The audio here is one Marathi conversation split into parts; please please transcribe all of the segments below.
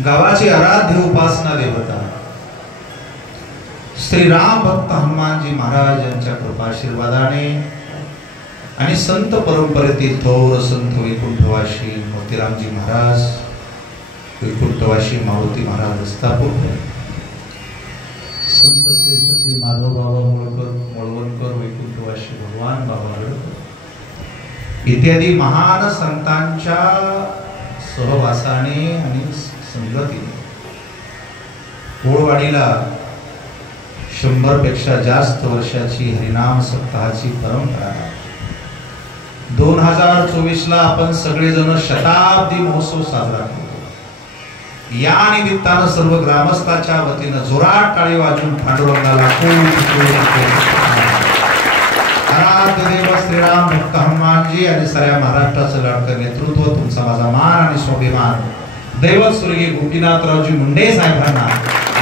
गावाची आराध्य उपासना देवता श्री राम भक्त हनुमानजी महाराज यांच्या कृपाशीर्वादाने आणि संत परंपरेतील थोर संत वैकुंठवासी मोतीरामजी महाराज, वैकुंठवासी मारुती महाराज रस्तापूर, संत श्रेष्ठ श्री माधव बाबा मळवणकर, वैकुंठवासी भगवान बाबा गडकर इत्यादी महान संतांच्या सहवासाने आणि संगतीने कोळवाडीला 100 पेक्षा जास्त वर्षाची हरिनाम सप्ताहाची परंपरा 2024 ला आपण सगळेजण शताब्दी महोत्सव साजरा करतो। या निमित्तानं सर्व ग्रामस्थांच्या वतीनं जोरात टाळी वाजवून पांडुरंगाला आराध्य देव श्रीराम भक्त हनुमानजी आणि साऱ्या महाराष्ट्राचं लाडकं नेतृत्व, तुमचा माझा मान आणि स्वाभिमान दैवत स्वर्गीय गोपीनाथरावजी मुंडे साहेबांना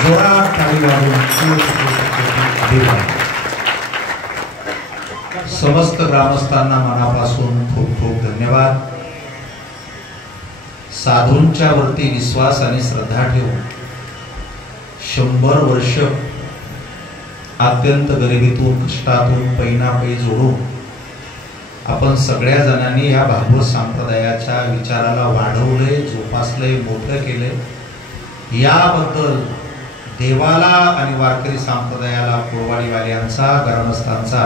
जोरात टाळी वाजवून समस्त ग्रामस्थांना मनापासून खूप खूप धन्यवाद। साधूंच्या वरती विश्वास आणि श्रद्धा ठेवून 100 वर्ष अत्यंत गरिबीतून कष्टातून पैनापै जोडून आपण सगळ्या जणांनी या भागवत संप्रदायाच्या विचाराला वाढवले, जोपासले, मोठं केले। याबद्दल देवाला आणि वारकरी संप्रदायाला, कोळवाडीवाल्यांचा, ग्रामस्थांचा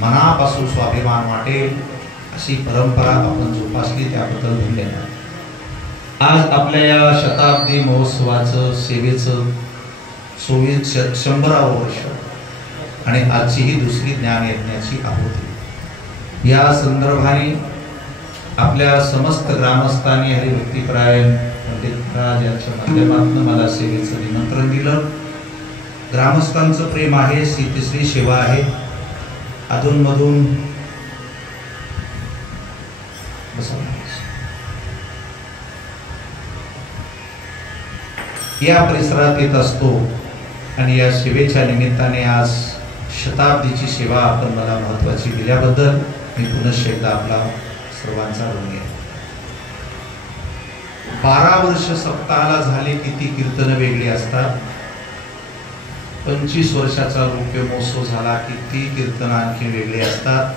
मनापासून स्वाभिमान वाटेल अशी परंपरा आपण जोपासली, त्याबद्दल धन्यवाद। आज आपल्या या शताब्दी महोत्सवाचं सेवेचं 100वे वर्ष आणि आजची ही दुसरी ज्ञान यज्ञाची आहुती। या संदर्भाने आपल्या समस्त ग्रामस्थांनी हरिभक्तीपरायण पंडित महाराज यांच्या माध्यमातून मला सेवेचं निमंत्रण दिलं। ग्रामस्थांचं प्रेम आहे, तिसरी सेवा आहे। अधूनमधून या परिसरात येत असतो आणि या सेवेच्या निमित्ताने आज शताब्दीची सेवा आपण मला महत्त्वाची दिल्याबद्दल मी पुनश्च एकदा आपला सर्वांचा ऋणी आहे। 12 वर्ष सप्ताहाला झाले किती कीर्तन वेगळी असतात। 25 वर्षाचा रौप्य महोत्सव झाला किती कीर्तन आणखी वेगळे असतात।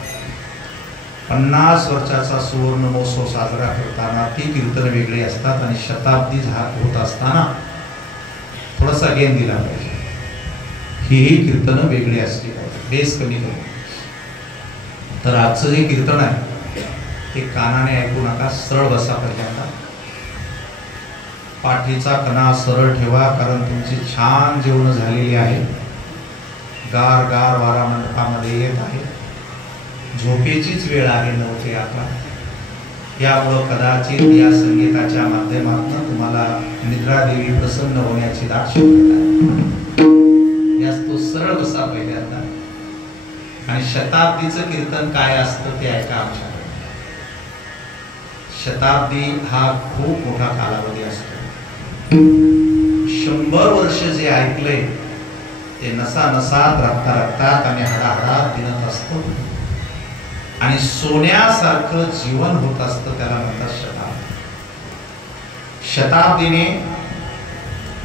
50 वर्षाचा सुवर्ण महोत्सव साजरा करताना ती कीर्तन वेगळी असतात आणि शताब्दी होत असताना थोडासा गेन दिला पाहिजे। ही कीर्तन वेगळी असली पाहिजे, बेस कमी करू। तर आजचं जे कीर्तन आहे ते कानाने ऐकू नका, सरळ बसा पहिल्यांदा। पाठीचा कणा सरळ ठेवा, कारण तुमची छान जेवण झालेली आहे। गार गार वारा मंडपामध्ये येत आहे। झोपेचीच वेळ आहे 9 ते 11। यामुळं कदाचित या संगीताच्या माध्यमातून तुम्हाला निद्रा देवी प्रसन्न होण्याची दाट शक्यता आहे। यास तो सरळ बसा पहिल्यांदा आणि शताब्दीचं कीर्तन काय असतं ते ऐका आमच्याकडे। शताब्दी हा खूप मोठा कालावधी असतो। 100 वर्ष जे ऐकले ते नसा नसात, रक्तात आणि हाडाहाडात दिनत असतो आणि सोन्यासारखं जीवन होत असतं, त्याला म्हणतात शताब्दी। शताब्दीने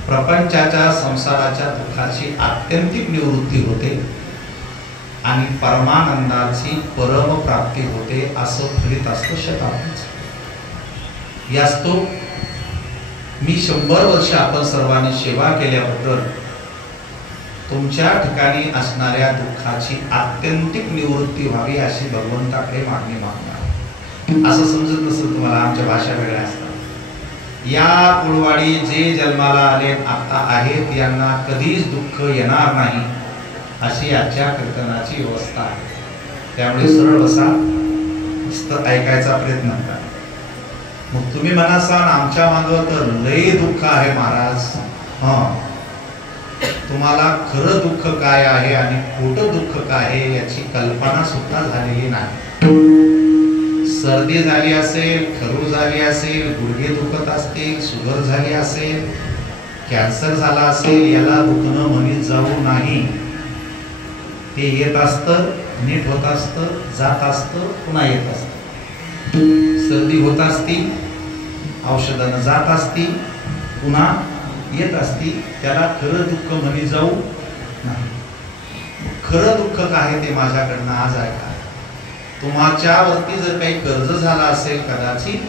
प्रपंचाच्या संसाराच्या दुःखाची आत्यंतिक निवृत्ती होते आणि परमानंदाची परम प्राप्ती होते, असं फलित असतं शताब्दीचं। यास्तो मी 100 वर्ष आपण सर्वांनी सेवा केल्याबद्दल तुमच्या ठिकाणी असणाऱ्या दुःखाची आत्यंतिक निवृत्ती व्हावी अशी भगवंताकडे मागणी मागणार। असं समजत नसेल तुम्हाला, आमच्या भाषा वेगळ्या असतात। या कोळवाडी जे जन्माला आले आता आहेत यांना कधीच दुःख येणार नाही अशी आजच्या कीर्तनाची व्यवस्था आहे। त्यामुळे सरळ बसा, नुसतं ऐकायचा प्रयत्न करा। मग तुम्ही म्हणाल आमच्या मागं तर लय दुःख आहे महाराज। तुम्हाला खरं दुःख काय आहे आणि खोटं दुःख काय आहे याची कल्पना सुद्धा झालेली नाही। सर्दी झाली असेल, खरू झाली असेल, गुडघे दुखत असतील, शुगर झाली असेल, कॅन्सर झाला असेल, याला दुखणं म्हणत जाऊ नाही। ते येत असतं, नीट होत असतं, जात असतं, पुन्हा येत असतं। सर्दी होत असती, औषधानं जात असती, पुन्हा येत असती, त्याला खरं दुःख म्हणी जाऊ नाही. खरं दुःख काय ते माझ्याकडनं आज ऐका. तुमच्यावरती जर काही कर्ज झाला असेल कदाचित,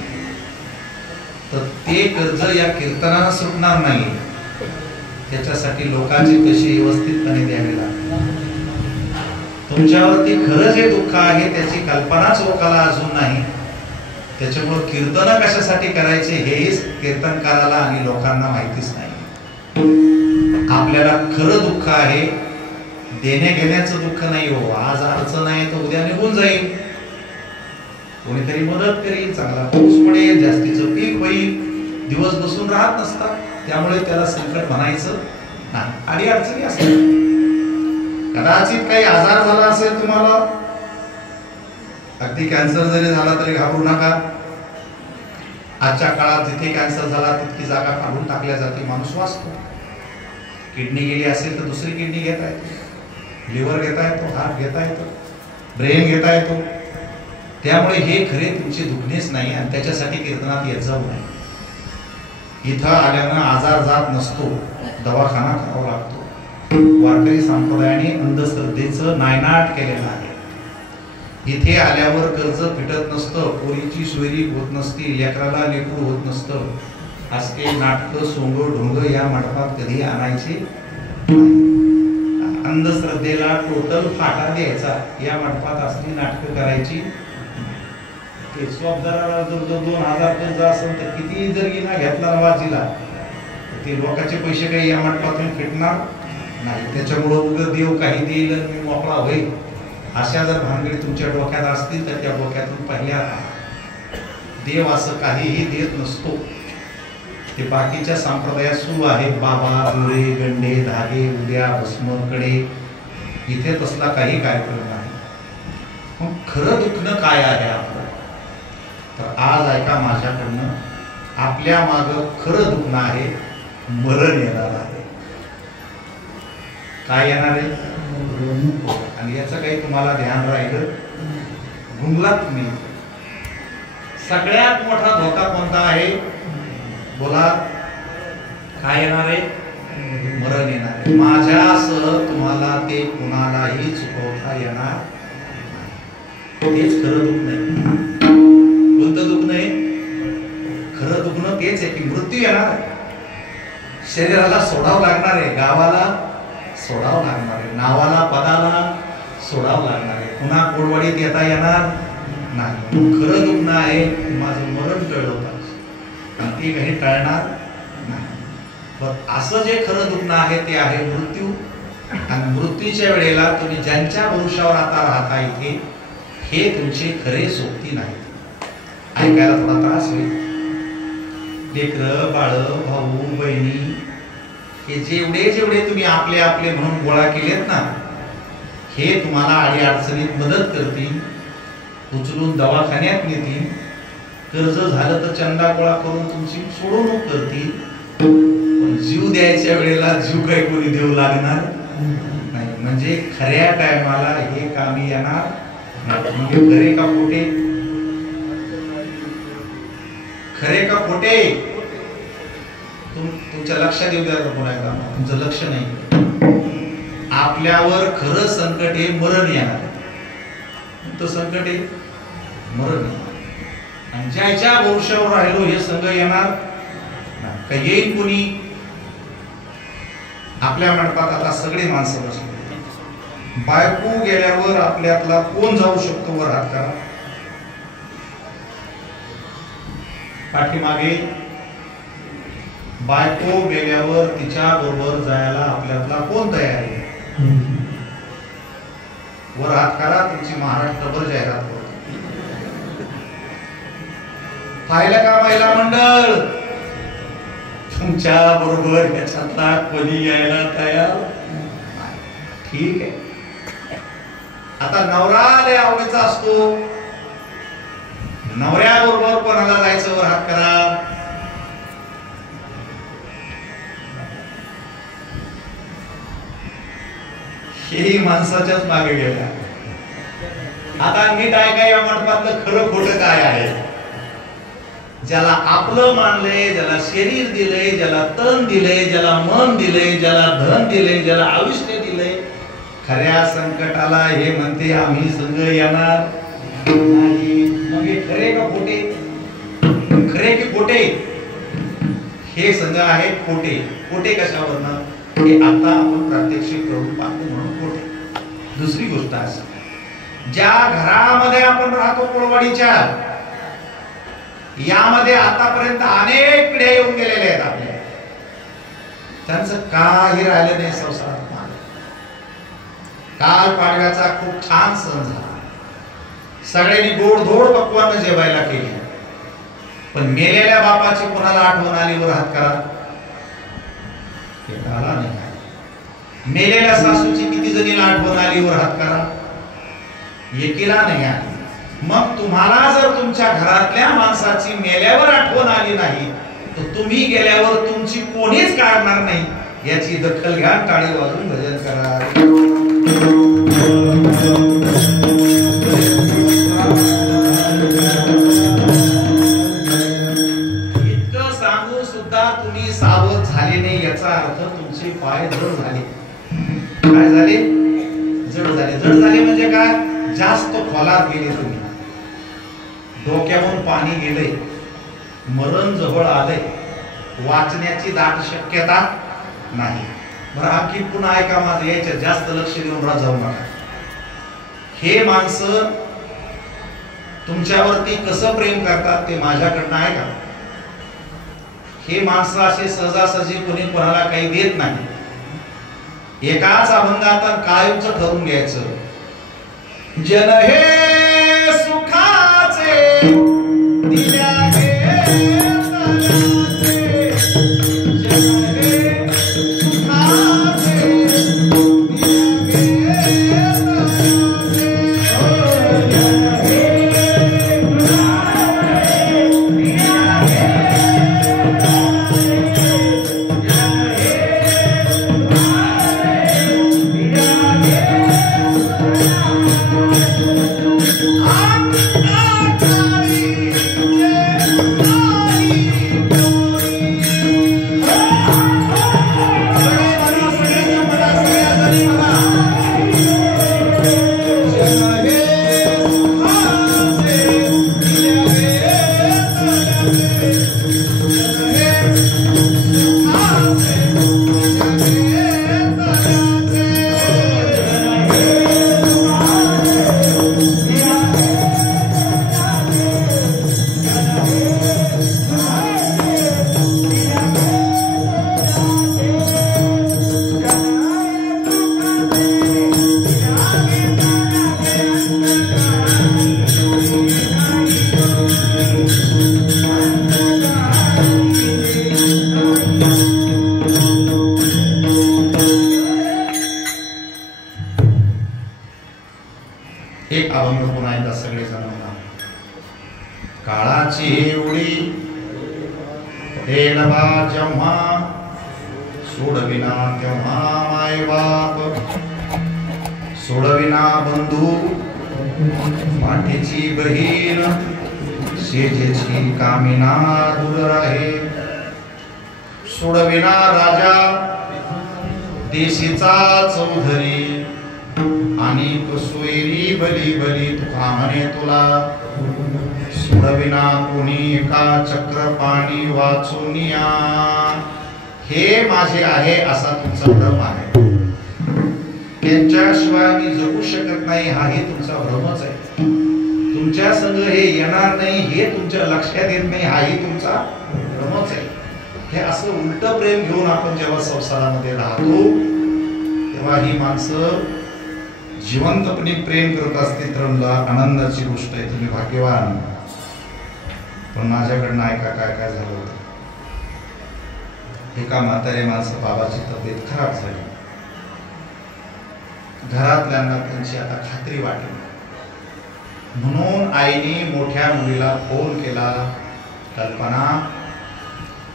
तर ते कर्ज या कीर्तनानं सुटणार नाही. त्याच्यासाठी लोकांचे कशी व्यवस्थितपणे द्यावे लागतात. तुमच्यावरती खरं जे दुःख आहे त्याची कल्पनाच लोकांना अजून नाही. त्याच्यामुळे कीर्तन कशासाठी करायचे हेही कीर्तनकाराला आणि लोकांना माहितीच नाही. आपल्याला खरं दुःख आहे, देणे घेण्याचं दुःख नाही. हो, आज अडचण आहे तर उद्या निघून जाईल. कोणीतरी मदत करील, चांगला पाऊस पडेल, जास्तीचं पीक होईल. दिवस बसून राहत नसतात, त्यामुळे त्याला संकट म्हणायचं नाही. आणि अडचणी असतात. कदाचित काही आजार झाला असेल तुम्हाला, अगदी कॅन्सर जरी झाला तरी घाबरू नका. आजच्या काळात जिथे कॅन्सर झाला तितकी जागा काढून टाकल्या जाते, माणूस वाचतो. किडनी गेली असेल तर दुसरी किडनी घेता येते, लिव्हर घेता येतो, हार्ट घेता येतो, ब्रेन घेता येतो. त्यामुळे हे खरे तुमचे दुखणेच नाही आणि त्याच्यासाठी कीर्तनात येत जाऊ नये. इथं आल्यानं आजार जात नसतो, दवाखाना करावा लागतो. वारकरी संप्रदायाने अंधश्रद्धेचं नायनाट केलेलं आहे. इथे आल्यावर कर्ज फिटत नसतं, पोरीची सोयरी होत नसती, लेकराला लेकरू होत नसतं. असके नाटक सोंग ढोंग या मंडपात कधी आणायचे. अंधश्रद्धेला टोटल फाटा द्यायचा. या मंडपात असली नाटकं करायची. जर 2000 कर्ज असेल तर किती जर गिना घेतला वाजीला, ते लोकांचे पैसे काही या मंडपातून फिटणार नाही. त्याच्यामुळं उगं देव काही देईल आणि मी मोकळा होईल अशा जर भानगडी तुमच्या डोक्यात असतील तर त्या डोक्यातून पहिल्या देव असं काहीही देत नसतो. ते बाकीच्या संप्रदायात सुरू आहेत. बाबा, दोरे, गंडे, धागे, उद्या, भस्म, कडे. इथे तसला काही कार्यक्रम नाही. मग खरं दुखणं काय आहे आपलं? तर आज ऐका माझ्याकडनं, आपल्या मागं खरं दुखणं आहे, मरण येणार आहे. काय येणार आहे? आणि याचं काही तुम्हाला ध्यान राहिलं, गुंगलात तुम्ही. सगळ्यात मोठा धोका कोणता आहे? बोला, काय येणार आहे? मरण येणार आहे. माझ्यासह तुम्हाला ते कुणालाही चुकवता येणार. तेच खरं दुःख नाही. कोणतं दुःख नाही? खरं दुखणं तेच आहे की मृत्यू येणार आहे. शरीराला सोडावं लागणार आहे, गावाला सोडावं लागणार आहे, नावाला पदाला सोडावं लागणार आहे. पुन्हा कोडवाडीत येता येणार नाही. खरं दुखणं आहे माझं मरण टळलं आणि ते काही टळणार नाही. पण असं जे खरं दुखणं आहे ते आहे मृत्यू. आणि मृत्यूच्या वेळेला तुम्ही ज्यांच्या भरोशावर आता राहता इथे, हे तुमचे खरे सोबती नाहीत. ऐकायला थोडा त्रास होईल. लेकरं, बाळ, भाऊ, बहिणी, हे जेवढे तुम्ही आपले आपले म्हणून गोळा केलेत ना, हे तुम्हाला आडी अडचणीत मदत करतील, उचलून दवाखान्यात नेतील. कर्ज झालं तर चंदा गोळा करून तुमची सोडवणूक करतील. पण जीव द्यायच्या वेळेला जीव काही कोणी देऊ लागणार नाही. म्हणजे खऱ्या टायमाला हे कामी येणार नाही. म्हणजे खरे का खोटे? खरे का खोटे? तुमच्या लक्षात येऊ द्या. पुन्हा एकदा तुमचं लक्ष नाही. आपल्यावर खरं संकट हे मरण येणार. तर संकट हे मरण. आणि ज्याच्या भरोशावर राहिलो हे संग येणार का? येईल कोणी? आपल्या मंडपात आता सगळे माणसं बसले. बायको गेल्यावर आपल्यातला कोण जाऊ शकतो? वर हात करा. पाठीमागे बायको गेल्यावर तिच्या बरोबर जायला आपल्यातला कोण तयार आहे? वर हात करा. तुमची महाराष्ट्रभर जाहिरात करतो. पाहिलं का महिला मंडळ? तुमच्या बरोबर याच्यातला कोणी यायला तयार? ठीक आहे. आता नवरा लय आवडीचा असतो. नवऱ्याबरोबर कोणाला जायचं? वर हात करा. हेही माणसाच्याच मागे गेल्या. आता नीट ऐका, या मंडपातलं खरं खोटं काय आहे? ज्याला आपलं मानलंय, ज्याला शरीर दिलंय, ज्याला तन दिलंय, ज्याला मन दिलंय, ज्याला धन दिलंय, ज्याला आयुष्य दिलंय, खऱ्या संकटाला हे म्हणते आम्ही संग येणार नाही. मग हे खरे का खोटे? खरे की खोटे? हे संघ आहेत खोटे. खोटे कशावरनं? हे आता आपण प्रात्यक्षिक करून पाहतो म्हणून खोटे. दुसरी गोष्ट अशी, ज्या घरामध्ये आपण राहतो कोळवाडीच्या, यामध्ये आतापर्यंत अनेक पिढ्या येऊन गेलेल्या आहेत आपल्या, त्यांचं काही राहिलं नाही संसारात. काल पाडव्याचा खूप छान सण झाला, सगळ्यांनी गोडधोड पक्वान जेवायला केली, पण मेलेल्या बापाची कोणाला आठवण आली वर हात करा? आला नाही. मेलेल्या सासूची किती जणीला आठवण आली वर हात करा? एकीला नाही आली. मग तुम्हाला जर तुमच्या घरातल्या माणसाची मेल्यावर आठवण आली नाही, तर तुम्ही गेल्यावर तुमची कोणीच काढणार नाही, याची दखल घ्या. टाळी वाजून भजन करा. इतकं सांगून सुद्धा तुम्ही सावध झाले नाही, याचा अर्थ तुमचे पाय जड झाले. काय झाले? जड झाले. जड झाले म्हणजे काय? जास्त खोलात गेले तुम्ही, डोक्यावरून पाणी गेले, मरण जवळ आले, वाचण्याची दाट शक्यता नाही. बरं, आणखी पुन्हा ऐका माझं, याच्यात जास्त लक्ष देऊन जाऊ नका. हे माणसं तुमच्यावरती कसं प्रेम करतात ते माझ्याकडनं आहे का? हे माणसं असे सहजासहजी कोणी कोणाला काही देत नाही. एकाच अभंगात कायमचं ठरवून घ्यायचं, जन हे सुखाचे दिल्या एक अभंग पुन्हा एकदा सगळे जण म्हणा. काळाची उडी हेलवा जेव्हा, सोडविना तेव्हा माय बाप, सोडविना बंधू पाठीची बहीण, शेजेची कामिना दूर राहे, सोडविना राजा देशीचा चौधरी, आणि सोयरी बली बली तुका म्हणे तुला, सोडविना कोणी का चक्र पाणी वाचून या. हे माझे आहे असा तुमचा भ्रम आहे. त्यांच्याशिवाय मी जगू शकत नाही हाही तुमचा भ्रमच आहे. तुमच्या संग हे येणार नाही हे तुमच्या लक्षात येत नाही हाही तुमचा भ्रमच आहे. हे असं उलट प्रेम घेऊन आपण जेव्हा संसारामध्ये राहतो तेव्हा ही माणसं जिवंतपणे प्रेम करत असतील तर आनंदाची गोष्ट आहे. तुम्ही भाग्यवान. पण माझ्याकडनं ऐका काय काय झालं होतं. एका म्हातारे माणसं बाबाची तब्येत खराब झाली. घरातल्यांना त्यांची आता खात्री वाटली म्हणून आईने मोठ्या मुलीला फोन केला, कल्पना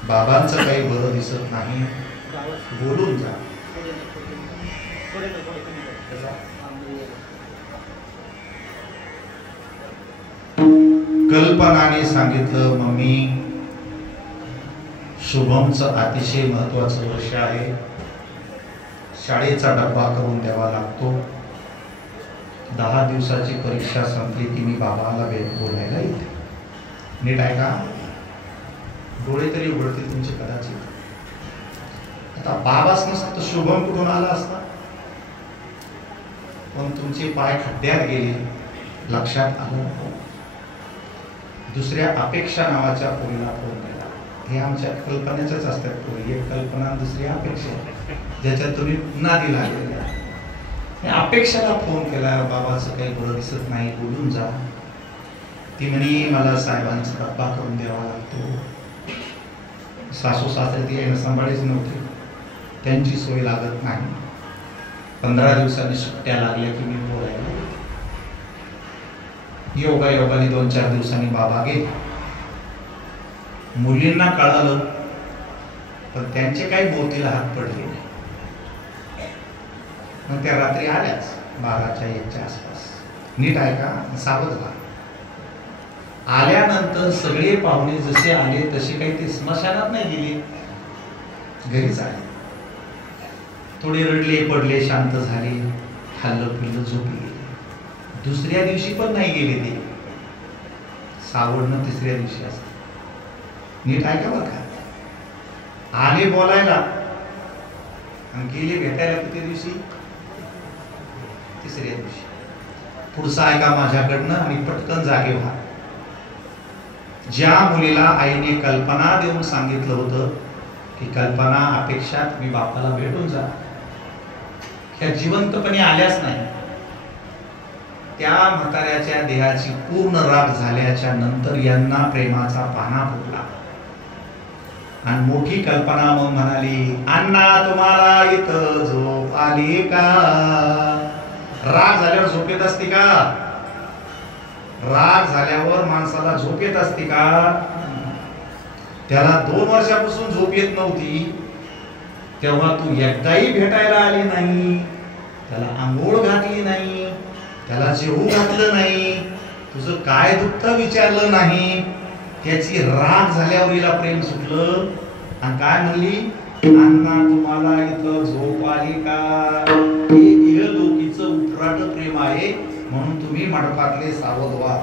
बाबांचं काही बरं दिसत नाही, बोलून जा. कल्पनाने सांगितलं, मम्मी शुभमचं अतिशय महत्वाचं वर्ष आहे, शाळेचा डब्बा करून द्यावा लागतो, 10 दिवसाची परीक्षा संपली की मी बाबाला बोलायला येते. नीट आहे का? डोळे तरी उघडतील तुमचे कदाचित. आता बाबाच नसता तर शुभम कुठून आला असता? पण तुमचे पाय खड्ड्यात गेले, लक्षात आलं. दुसऱ्या अपेक्षा नावाच्या पोरीला फोन केला. हे आमच्या कल्पनेच्याच असतात पोरी, एक कल्पना दुसरी अपेक्षा, ज्याच्यात तुम्ही नादी लागलेल्या. अपेक्षाला फोन केला, बाबाचं काही बरं दिसत नाही, बोलून जा. ती म्हणे मला साहेबांचा डब्बा करून द्यावा लागतो. सासू सासरे ती यायला सांभाळीच नव्हते, त्यांची सोय लागत नाही. 15 दिवसांनी सुट्ट्या लागल्या की मी बोलायला. योगायोगाने 2-4 दिवसांनी बाबा गेले. मुलींना कळालं, पण त्यांचे काही बोतीला हात पडले नाही. मग त्या रात्री आल्याच 12च्या आसपास. नीट आहे का? सावध व्हा. आल्यानंतर सगळे पाहुणे जसे आले तसे काही ते स्मशानात नाही गेले, घरीच आले. थोडे रडले पडले, शांत झाले, खाल्लं पिल्लं, झोपले. दुसऱ्या दिवशी पण नाही गेले ते. सावडणं तिसऱ्या दिवशी असतं. नीट आहे का? बरं का? आले बोलायला आणि गेले भेटायला किती दिवशी? तिसऱ्या दिवशी. पुढचा ऐका माझ्याकडनं आणि पटकन जागे व्हा. ज्या मुलीला आईने कल्पना देऊन सांगितलं होतं की कल्पना अपेक्षा तुम्ही बापाला भेटून जा, ह्या जिवंतपणे आल्याच नाही. त्या म्हाताऱ्याच्या देहाची पूर्ण राख झाल्याच्या नंतर यांना प्रेमाचा पाना फुटला आणि मोठी कल्पना मग म्हणाली, अण्णा तुम्हाला इथं झोप आली का? राग झाल्यावर झोप येत असते का? राग झाल्यावर माणसाला झोप येत असते का? त्याला 2 वर्षापासून झोप येत नव्हती, तेव्हा तू एकदाही भेटायला आली नाही, त्याला आंघोळ घातली नाही, त्याला जेवू घातलं नाही, तुझं काय दुःख विचारलं नाही. त्याची राग झाल्यावर हिला प्रेम सुटलं आणि काय म्हणली, अण्णा तुम्हाला इथं झोप आली का? हे इहलोकीचं उफराट प्रेम आहे, म्हणून तुम्ही मंडपातले सावध व्हा.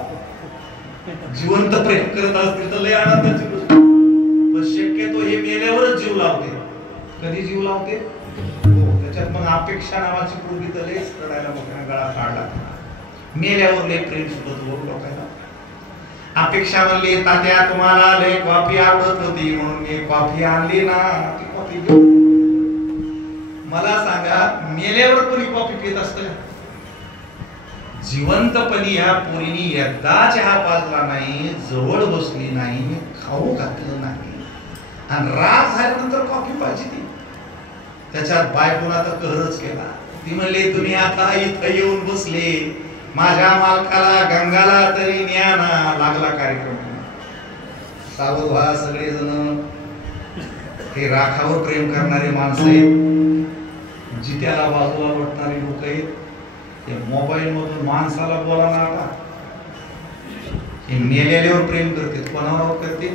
जिवंत प्रेम करत असतील तर लय आनंदाची गोष्ट, पण शक्यतो हे मेल्यावरच जीव लावते. कधी जीव लावते? हो, त्याच्यात मग अपेक्षा नावाची पूर्वी तर लयच रडायला मोठ्या गळा काढला. मेल्यावर लय प्रेम सुटत बोलू लोकांना. अपेक्षा म्हणली, तात्या तुम्हाला लय कॉफी आवडत होती म्हणून मी कॉफी आणली ना, ती कॉफी घेऊन. मला सांगा, मेल्यावर कोणी कॉफी पित असतं? जिवंतपणी ह्या पोरीनी एकदा चहा पाजला नाही, जवळ बसली नाही, खाऊ घातलं नाही आणि राग झाल्यानंतर कॉफी पाहिजे ती. त्याच्यात बायकोला तर कहरच केला. ती म्हणली, तुम्ही आता इथं येऊन बसले, माझ्या मालकाला गंगाला तरी न्या ना. लागला कार्यक्रम. सावध व्हा सगळेजण. हे राखावर प्रेम करणारे माणसं आहेत, जित्याला बाजूला लोटणारे लोक आहेत. हे मोबाईल मधून माणसाला बोला ना. आता हे मेलेल्यावर प्रेम करते. कोणावर करते?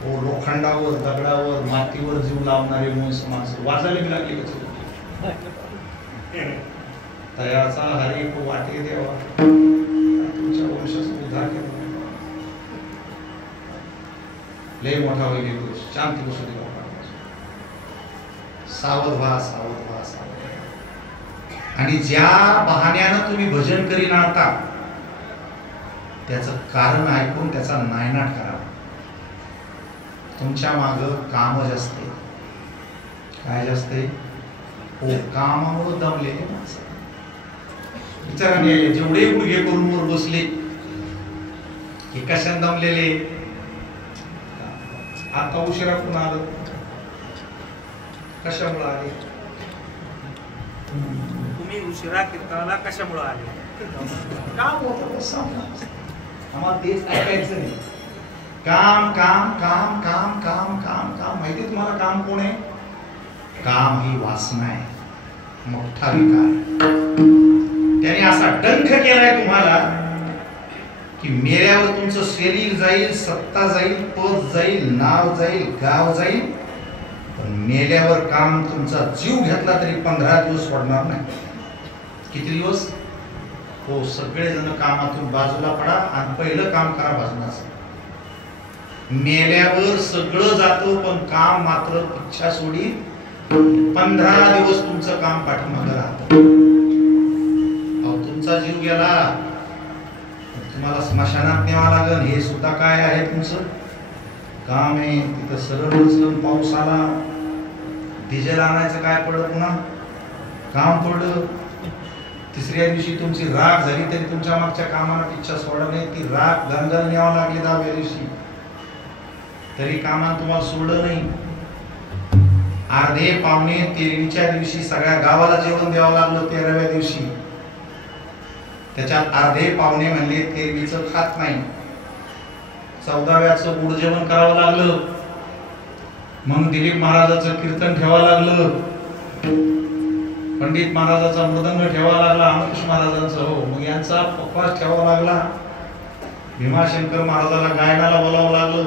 हो, लोखंडावर, दगडावर, मातीवर जीव लावणारे माणसं वाजायला बी लागले का? तयाचा हरेक वाटे देवा, तुमच्या वंशाचा उद्धार केला. लय मोठा होईल, शांती बसू दे. सावध व्हा, सावध व्हा, सावध व्हा. आणि ज्या बहाण्यानं तुम्ही भजन करीन आता, त्याचं कारण ऐकून त्याचा नायनाट करा. तुमच्या माग कामच असते. काय असते? हो, कामामुळे दमलेले माणसं. विचाराने जेवढे गुडघे करून वर बसले, हे कशाने दमलेले? आता उशिरा कोण आलं? कशामुळे आले? तुम्ही उशिरा कीर्तनाला कशामुळे आले? काम होतं. आम्हाला तेच ऐकायचं नाही. काम काम काम काम काम काम काम. माहिती तुम्हाला काम कोण आहे? काम ही वासना आहे, मोठा विकार. त्याने असा डंख केलाय तुम्हाला की मेल्यावर तुमचं शरीर जाईल, सत्ता जाईल, पद जाईल, नाव जाईल, गाव जाईल, पण मेल्यावर काम तुमचा जीव घेतला तरी 15 दिवस पडणार नाही. किती दिवस? हो, सगळेजण कामातून बाजूला पडा आणि पहिलं काम करा भजनाचं. मेल्यावर सगळं जातं पण काम मात्र इच्छा सोडी 15 दिवस तुमचं काम पाठीमागं राहतं. तुमचा जीव गेला, तुम्हाला स्मशानात न्यावं लागेल. हे सुद्धा काय आहे तुमचं काम आहे. तिथं सरळ उचलून पाऊस आला, डिझेल आणायचं काय पडलं, पुन्हा काम पडलं. तिसऱ्या दिवशी तुमची राख झाली तरी तुमच्या मागच्या कामाला इच्छा सोडा नाही. ती राख गंगल न्यावं लागली 10व्या दिवशी तरी कामाला तुम्हाला सोडलं नाही. अर्धे पावणे तेरवीच्या दिवशी सगळ्या गावाला जेवण द्यावं लागलं. 13व्या दिवशी त्याच्यात अर्धे पावणे म्हणले तेरवीचं खात नाही. 14व्याचं गुड जेवण करावं लागलं. मग दिलीप महाराजाचं कीर्तन ठेवावं लागलं, पंडित महाराजाचा मृदंग ठेवावा लागला, रामकृष्ण महाराजांचा हो, मग यांचा उपवास ठेवावा लागला, भीमाशंकर महाराजाला गायनाला बोलावं लागलं.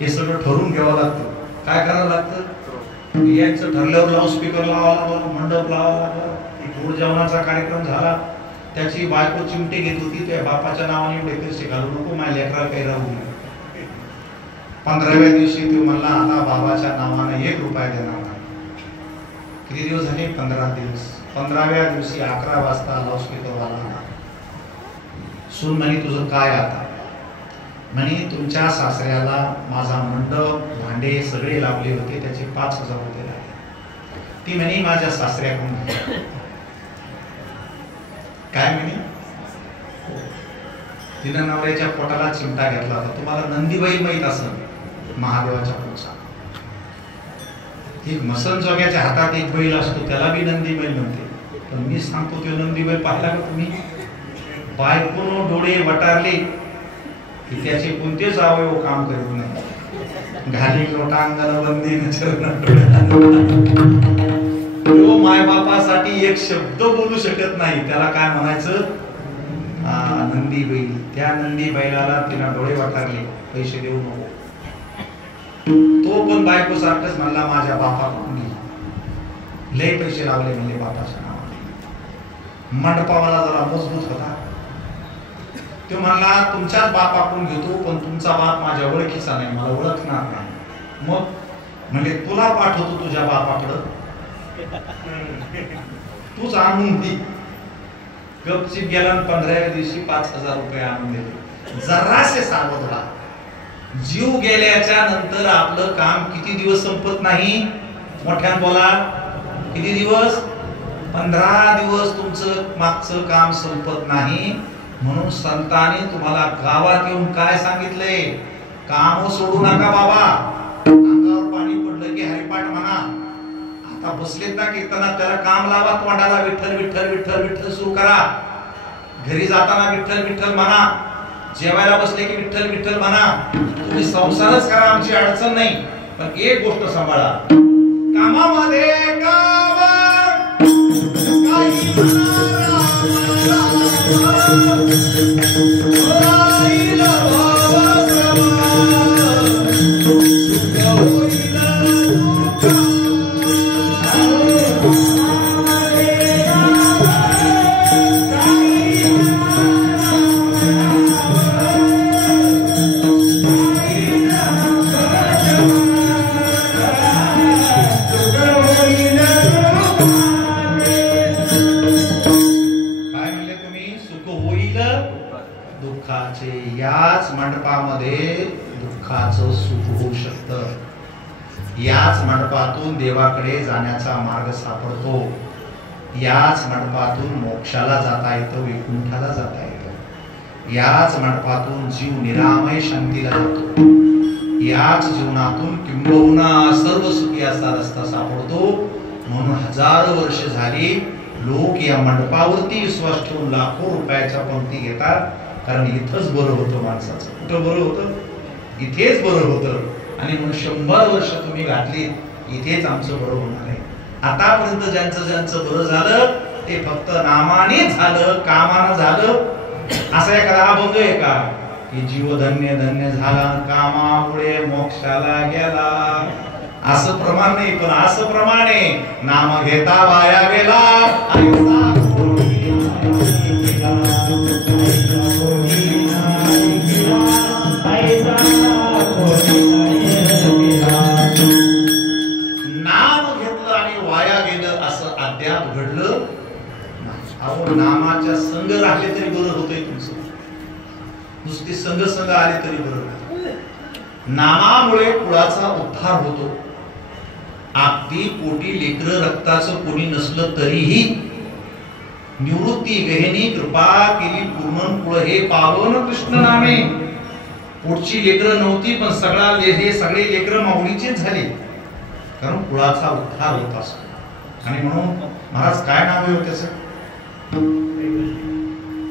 हे सगळं ठरवून घ्यावं लागतं. काय करावं लागतं? यांचं ठरल्यावर लाऊडस्पीकर लावावा लागला, मंडप लावावा लागला. गोड जेवणाचा कार्यक्रम झाला. त्याची बायको चिमटे घेत होती, त्या बापाच्या नावाने एवढे पैसे घालू नको, माझ्या लेकराला काही राहू नये. 15व्या दिवशी तो म्हणला आता बाबाच्या नावाने 1 रुपया देणार नाही. किती दिवस झाले? 15 दिवस. 15व्या दिवशी 11 वाजता लाऊडस्पीकर वाला सुन म्हणे तुझं काय आता? म्हणे तुमच्या सासऱ्याला माझा मंडप भांडे सगळे लावले होते, त्याचे 5,000 रुपये लागले. ती म्हणे माझ्या सासऱ्याकडून. काय म्हणे? तिनं नवऱ्याच्या पोटाला चिमटा घेतला होता. तुम्हाला नंदीबैल माहित असेल, महादेवाच्या पुढचा एक मसन जोग्याच्या हातात एक बैल असतो, त्याला बी नंदी बैल म्हणते. पण मी सांगतो तो नंदी बैल पाहिला का तुम्ही? बायकोनं डोळे वटारले की त्याचे कोणतेच अवयव काम करीत नाही. घाली लोटांगण वंदे तो मायबापासाठी एक शब्द बोलू शकत नाही. त्याला काय म्हणायचं? नंदी बैल. त्या नंदी बैलाला तिला डोळे वाटारले, पैसे देऊ नको. तो पण बायको सारखंच म्हणला माझ्या बापाकडून घे. लय पैसे लावले म्हणजे बापाच्या नावाने. मंडपावाला जरा मजबूत होता. तो म्हणला तुमच्याच बापाकडून घेतो, पण तुमचा बाप माझ्या ओळखीचा नाही, मला ओळखणार नाही. मग म्हणजे तुला पाठवतो तुझ्या बापाकडं, तूच आणून दे. गपचीप गेला. 15व्या दिवशी 5,000 रुपये आणून दिले. जरासे सावध राहा. जीव गेल्याच्या नंतर आपलं काम किती दिवस संपत नाही? मोठ्यानं बोला. किती दिवस? 15 दिवस तुमचं मागचं काम संपत नाही. म्हणून संतांनी तुम्हाला गावात येऊन काय सांगितलंय? काम सोडू नका बाबा. अंगावर पाणी पडलं की हरिपाठ म्हणा. आता बसलेत ना कीर्तनात, त्याला काम लावा. तोंडाला विठ्ठल विठ्ठल विठ्ठल विठ्ठल सुरू करा. घरी जाताना विठ्ठल विठ्ठल म्हणा. जेवायला बसले की विठ्ठल विठ्ठल म्हणा. तुम्ही संसारच करा, आमची अडचण नाही. पण एक गोष्ट सांभाळा, कामामध्ये याच मंडपामध्ये दुःखाचं सुख होऊ शकतं. याच मंडपातून देवाकडे जाण्याचा मार्ग सापडतो. याच मंडपातून मोक्षाला जाता येतं, वैकुंठाला जाता येतं. याच मंडपातून जीव निरामय शांतीला जातो. याच जीवनातून किंबहुना सर्व सुखी असा रस्ता सापडतो. म्हणून हजारो वर्ष झाली लोक या मंडपावरती विश्वास ठेवून लाखो रुपयाच्या पंक्ती घेतात. कारण इथंच बरं होतं माणसाचं. कुठं बरं होतं? इथेच बरं होतं. आणि म्हणून 100 वर्ष तुम्ही घातली, इथेच आमचं बरं होणार आहे. आतापर्यंत ज्यांचं ज्यांचं बरं झालं ते फक्त नामाने झालं, कामानं झालं असा एखादा अभंग आहे का की जीव धन्य धन्य झाला कामामुळे मोक्षाला गेला, असं प्रमाण नाही. पण असं प्रमाण आहे नाम घेता वाया गेला नाम घेतलं आणि वाया गेलं असं अद्याप घडलं. अहो नामाच्या संग राहिले तरी बरं होतंय तुमचं, नुसती संग संग आले तरी बरं. नामामुळे कुळाचा उद्धार होतो. अगदी पोटी लेकर रक्ताचं कोणी नसलं तरीही निवृत्ती गहिनी कृपा केली पूर्ण कुळ हे पावन कृष्ण नामे. पोटची लेकर नव्हती पण हे सगळे लेकर माऊलीचेच झाले, कारण कुळाचा उद्धार होत असतो. आणि म्हणून महाराज काय नाव आहे त्याचं?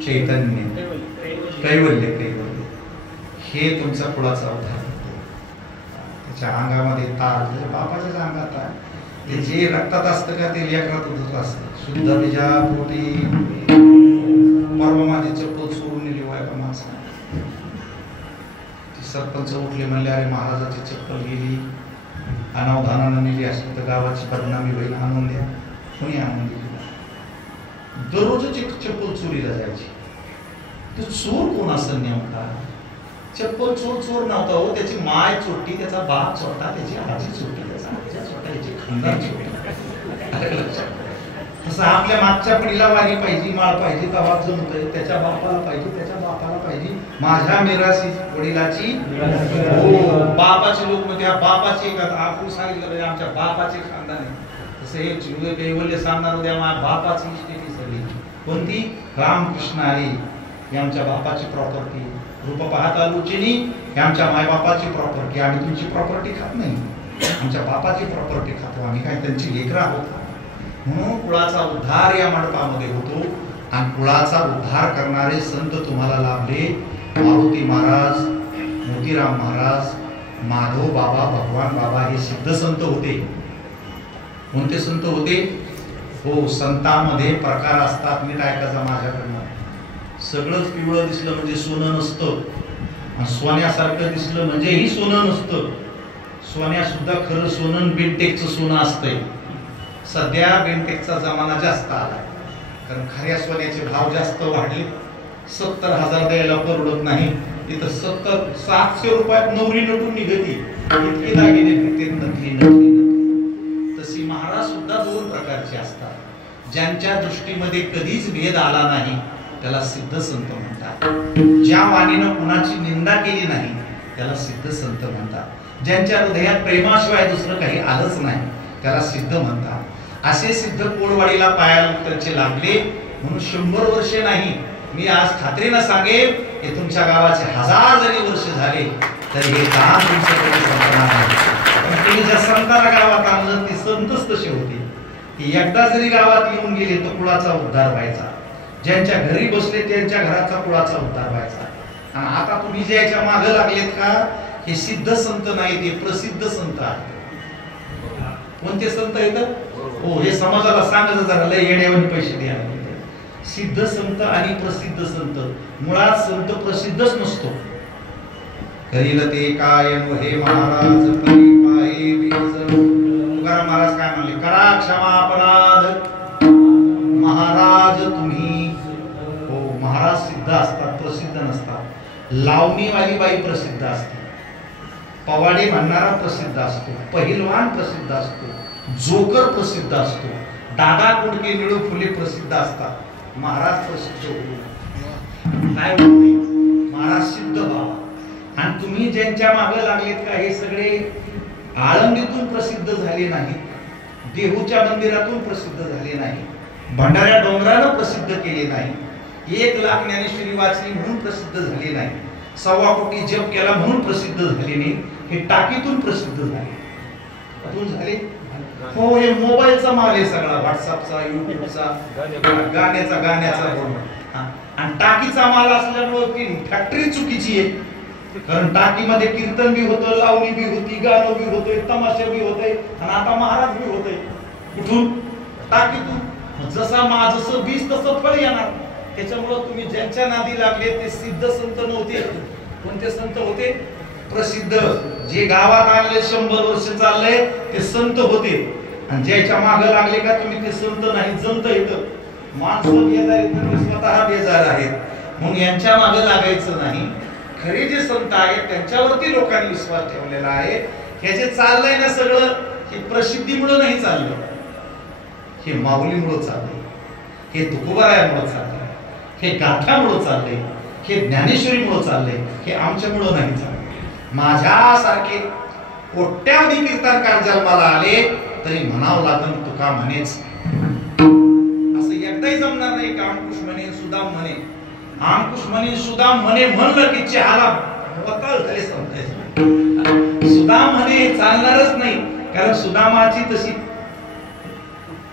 चैतन्य कैवल्य. कैवल्य हे तुमच्या कुळाचा उद्धार होतो. त्याच्या अंगामध्ये तार म्हणजे बापाच्याच अंगात आहे, ते जे रक्तात असतं का ते लेकरातच असतं. शुद्ध बीजा पोटी परवा माझी चप्पल सोडून नेली वाय का माणसा. सरपंच उठले म्हणले अरे महाराजाची चप्पल गेली, अनावधानानं नेली असली तर गावाची बदनामी होईल, आणून द्या. कोणी आणून दिली? दररोजच एक चप्पल चोरीला जायची. तो चोर कोण असेल नेमका? चप्पल चोर नव्हता हो, त्याची माय चोरटी, त्याचा बाप चोरटा, त्याची आजी चोरटी, त्याचा आजी चोरटा, त्याची खानदार चोरटा. तसं आपल्या मागच्या पिढीला वारी पाहिजे, माळ पाहिजे, तवा जमतोय, त्याच्या बापाला पाहिजे, त्याच्या बापाला पाहिजे, माझ्या मिरासी वडिलाची हो बापाचे लोक म्हणजे बापाचे आपण सांगितलं आमच्या बापाचे खानदान आहे. तसं हे जीव कैवल्य सांगणार उद्या माझ्या बापाची स्थिती सगळी कोणती? रामकृष्ण आली ही आमच्या बापाची प्रॉपर्टी. रूप पाहता लुचिनी हे आमच्या मायबापाची प्रॉपर्टी. आम्ही तुमची प्रॉपर्टी खात नाही, आमच्या बापाची प्रॉपर्टी खातो. आम्ही काय त्यांची लेकरं आहोत? म्हणून कुळाचा उद्धार या मंडपामध्ये होतो. आणि कुळाचा उद्धार करणारे संत तुम्हाला लाभले. मारुती महाराज, मोतीराम महाराज, माधव बाबा, भगवान बाबा हे सिद्ध संत होते. कोणते संत होते? हो, संतांमध्ये प्रकार असतात. नीट ऐकायचा माझ्याकडनं. सगळंच पिवळं दिसलं म्हणजे सोनं नसतं, सोन्यासारखं दिसलं म्हणजे ही सोनं नसतं. सोन्या सुद्धा खरं सोनं बेंटेकचं सोनं असतंय. सध्या बेंटेकचा जमाना जास्त आला, कारण खऱ्या सोन्याचे भाव जास्त वाढले. 70,000 द्यायला परवडत नाही. तिथं 700 रुपयात नवरी नटून निघती, इतके दागिने भेटते नकली नकली. तशी महाराज सुद्धा दोन प्रकारचे असतात. ज्यांच्या दृष्टीमध्ये कधीच भेद आला नाही त्याला सिद्ध संत म्हणतात. ज्या वाणीनं कुणाची निंदा केली नाही त्याला सिद्ध संत म्हणतात. ज्यांच्या हृदयात प्रेमाशिवाय दुसरं काही आलंच नाही त्याला सिद्ध म्हणतात. असे सिद्ध कोळवाडीला पायाचे लागले. म्हणून 100 वर्षे नाही, मी आज खात्रीनं सांगेन की तुमच्या गावाचे 1000 जरी वर्ष झाले तरी हे काम तुमच्याकडे संपणार नाही. पण तुम्ही ज्या संताला गावात आणलं ती संतच तसे होते की एकदा जरी गावात येऊन गेले तर कुळाचा उद्धार व्हायचा. ज्यांच्या घरी बसले त्यांच्या घराचा कुळाचा उद्धार व्हायचा. आणि आता तुम्ही ज्याच्या मागे लागलेत का हे सिद्ध संत नाही, ते प्रसिद्ध संत आहेत. कोणते संत आहेत? हो, हे समाजाला सांगायचं जरा, लय येण्यावर पैसे द्या. सिद्ध संत आणि प्रसिद्ध संत. मुळात संत प्रसिद्धच नसतो. करील ते काय हे महाराज करी पाहे बीज. तुकाराम महाराज काय म्हणले? करा क्षमा अपराध महाराज तुम्ही. हो, महाराज सिद्ध असतात, प्रसिद्ध नसतात. लावणीवाली बाई प्रसिद्ध असते, पवाडे म्हणणारा प्रसिद्ध असतो, पहिलवान प्रसिद्ध असतो, जोकर प्रसिद्ध असतो, दादा कुडके निळू फुले प्रसिद्ध असतात. महाराज प्रसिद्ध होतो. काय होते? महाराज सिद्ध व्हावा. आणि तुम्ही ज्यांच्या मागे लागलेत का हे सगळे आळंदीतून प्रसिद्ध झाले नाहीत, देहूच्या मंदिरातून प्रसिद्ध झाले नाही, भंडाऱ्या डोंगराला प्रसिद्ध केले नाही, 1 लाख ज्ञानेश्वरी वाचली म्हणून प्रसिद्ध झाले नाही, 1.25 कोटी जप केला म्हणून प्रसिद्ध झाले नाही. हे टाकीतून प्रसिद्ध झाले. कुठून झाले? हो, हे मोबाईलचा माल आहे सगळा, व्हॉट्सअपचा, युट्यूबचा, गाण्याचा आणि टाकीचा माल असल्यामुळे ती फॅक्टरी चुकीची आहे. कारण टाकीमध्ये कीर्तन बी होतं, लावणी बी होती, गाणं बी होतंय, तमाशा बी होतंय आणि आता महाराज बी होतंय. कुठून? टाकीतून. जसं बीज तसं फळ येणार. त्याच्यामुळं तुम्ही ज्यांच्या नादी लागले ते सिद्ध संत नव्हते. कोणते संत होते? प्रसिद्ध. जे गावात आणले 100 वर्ष चालले ते संत होते. आणि ज्याच्या मागे लागले का तुम्ही ते संत नाही, जमत येतं. माणसं बेजार आहेत, ते स्वतः बेजार आहेत. म्हणून यांच्या मागे लागायचं नाही. खरे जे संत आहेत त्यांच्यावरती लोकांनी विश्वास ठेवलेला आहे. हे जे चाललंय ना सगळं, हे प्रसिद्धीमुळे नाही चाललं, हे माऊलीमुळे चाललंय, हे तुकोबारायामुळे चाललंय, हे गाथामुळे चाललंय, हे ज्ञानेश्वरीमुळे चाललंय, हे आमच्यामुळे नाही चाललंय. माझ्यासारखे कोट्यावधी कीर्तनकार जन्माला आले तरी म्हणावं लागेल तुका म्हणेच. असं एकदाही जमणार नाही का अंकुश म्हणे सुदाम म्हणे. अंकुश म्हणे सुदाम म्हणे म्हणलं की चहाला बकल झाले समजायचं. सुदाम म्हणे चालणारच नाही, कारण सुदामाची तशी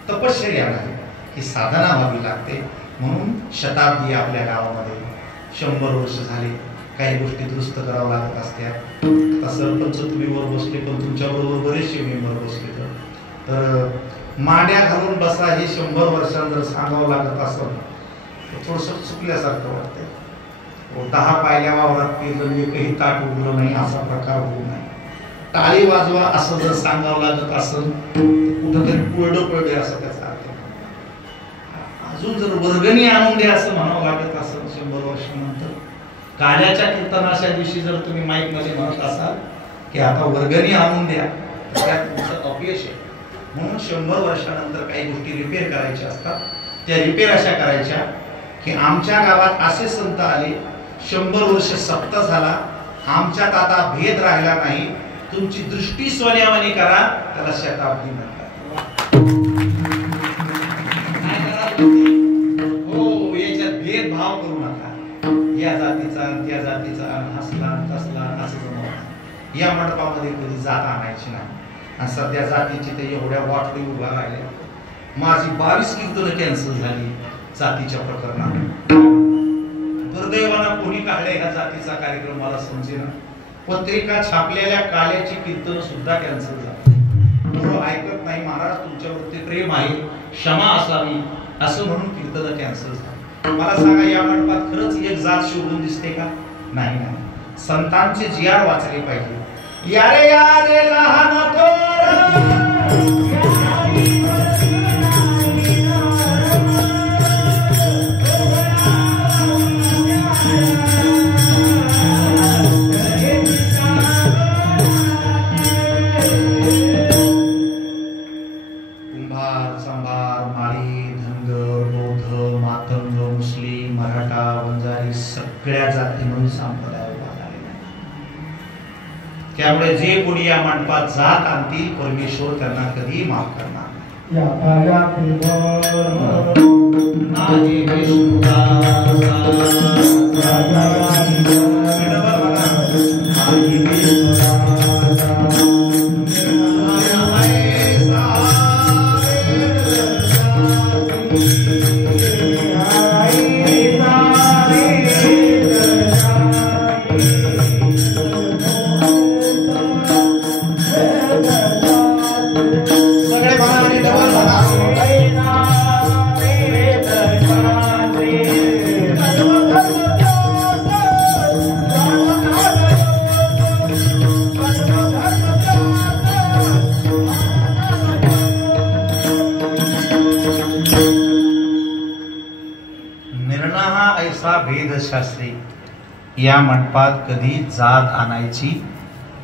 तपश्चर्या आहे, ही साधना व्हावी लागते. म्हणून शताब्दी आपल्या गावामध्ये 100 वर्ष झाले, काही गोष्टी दुरुस्त करावं लागत असत्या. आता सरपंच तुम्ही वर बसले, पण तुमच्या बरोबर बरेचसे मेंबर बसले, तर मांड्या घालून बसा हे 100 वर्षांत जर सांगावं लागत असेल थोडस चुकल्यासारखं वाटतंय. 10 पायल्या वावरात पेरलं एकही ताट उगलं नाही असा प्रकार होऊ नये. टाळी वाजवा असं जर सांगावं लागत असेल कुठंतरी पडले असं त्याचा अर्थ. अजून जर वर्गणी आणून द्या असं म्हणावं लागत असेल 100 वर्षानंतर, काल्याच्या कीर्तनाच्या दिवशी जर तुम्ही माईक मध्ये म्हणत असाल की आता वर्गणी आणून द्या, त्यात तुमचं अपयश आहे. म्हणून 100 वर्षानंतर काही गोष्टी रिपेअर करायच्या असतात. त्या रिपेअर अशा करायच्या की आमच्या गावात असे संत आले, 100 वर्ष सप्ताह झाला, आमच्यात आता भेद राहिला नाही, तुमची दृष्टी सोन्यावानी करा, त्याला शताब्दी म्हणतात. हो, याच्यात भेदभाव करू नका. या जातीचा त्या जातीचा हसला तसला असं जमवणार. या मंडपामध्ये कधी जात आणायची नाही. आणि सध्या जातीची ते एवढ्या वाटडी उभा राहिल्या. माझी 22 कीर्तनं कॅन्सल झाली जातीच्या प्रकरणात. दुर्दैवानं कोणी काढले ह्या जातीचा कार्यक्रम मला समजेना. पत्रिका छापलेल्या काल्याची कीर्तन सुद्धा कॅन्सल झाली. ऐकत नाही, महाराज तुमच्यावरती प्रेम आहे, क्षमा असावी असं म्हणून कीर्तन कॅन्सल झाली. मला सांगा, या मंडपात खरंच एक जात शोधून दिसते का? नाही नाही. संतांचे जियार वाचले पाहिजे. यारे यारे लहान थोर कुंभार, संभार, माळी, धनगर, बौद्ध, मातंग, मुस्लिम, मराठा, वंजारी सगळ्या जाती म्हणून संप्रदाय उभा झालेला आहे. त्यामुळे जे कोणी या मंडपात जात आणतील परमेश्वर त्यांना कधी माफ करणार शास्त्री. या मंडपात कधी जात आणायची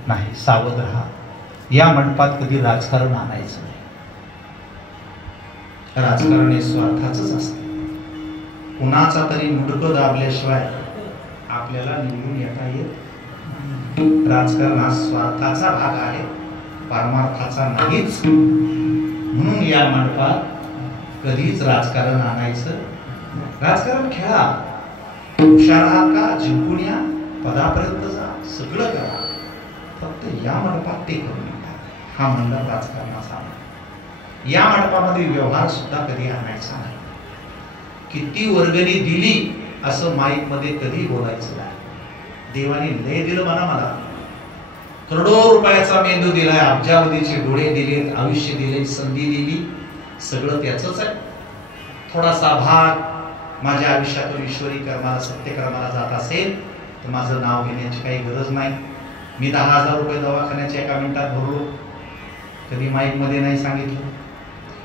नाही, सावध राहा. या मंडपात कधी राजकारण आणायचं नाही. राजकारण हे स्वार्थाचंच असते. कुणाचा तरी मुंडकं दाबल्याशिवाय आपल्याला निवडून येता येत. राजकारण हा स्वार्थाचा भाग आहे, परमार्थाचा नाहीच. म्हणून या मंडपात कधीच राजकारण आणायचं. राजकारण खेळा, हुशार आहात का जिंकून या, पदापर्यंत जा, सगळं करा, फक्त या मंडपात ते करू नका. हा मंडप राजकारणाचा नाही. या मंडपामध्ये व्यवहार सुद्धा कधी आणायचा नाही. किती वर्गणी दिली असं माईक मध्ये कधी बोलायचं नाही. देवाने लय दिलं मला, करोडो रुपयाचा मेंदू दिलाय, अब्जावधीचे डोळे दिलेत, आयुष्य दिले, संधी दिली, सगळं त्याचंच आहे. थोडासा भाग माझ्या आयुष्यातून ईश्वरी कर्माला सत्यकर्माला जात असेल तर माझं नाव घेण्याची काही गरज नाही. मी 10,000 रुपये दवाखान्याच्या एका मिनिटात भरलो, कधी माईकमध्ये नाही सांगितलं.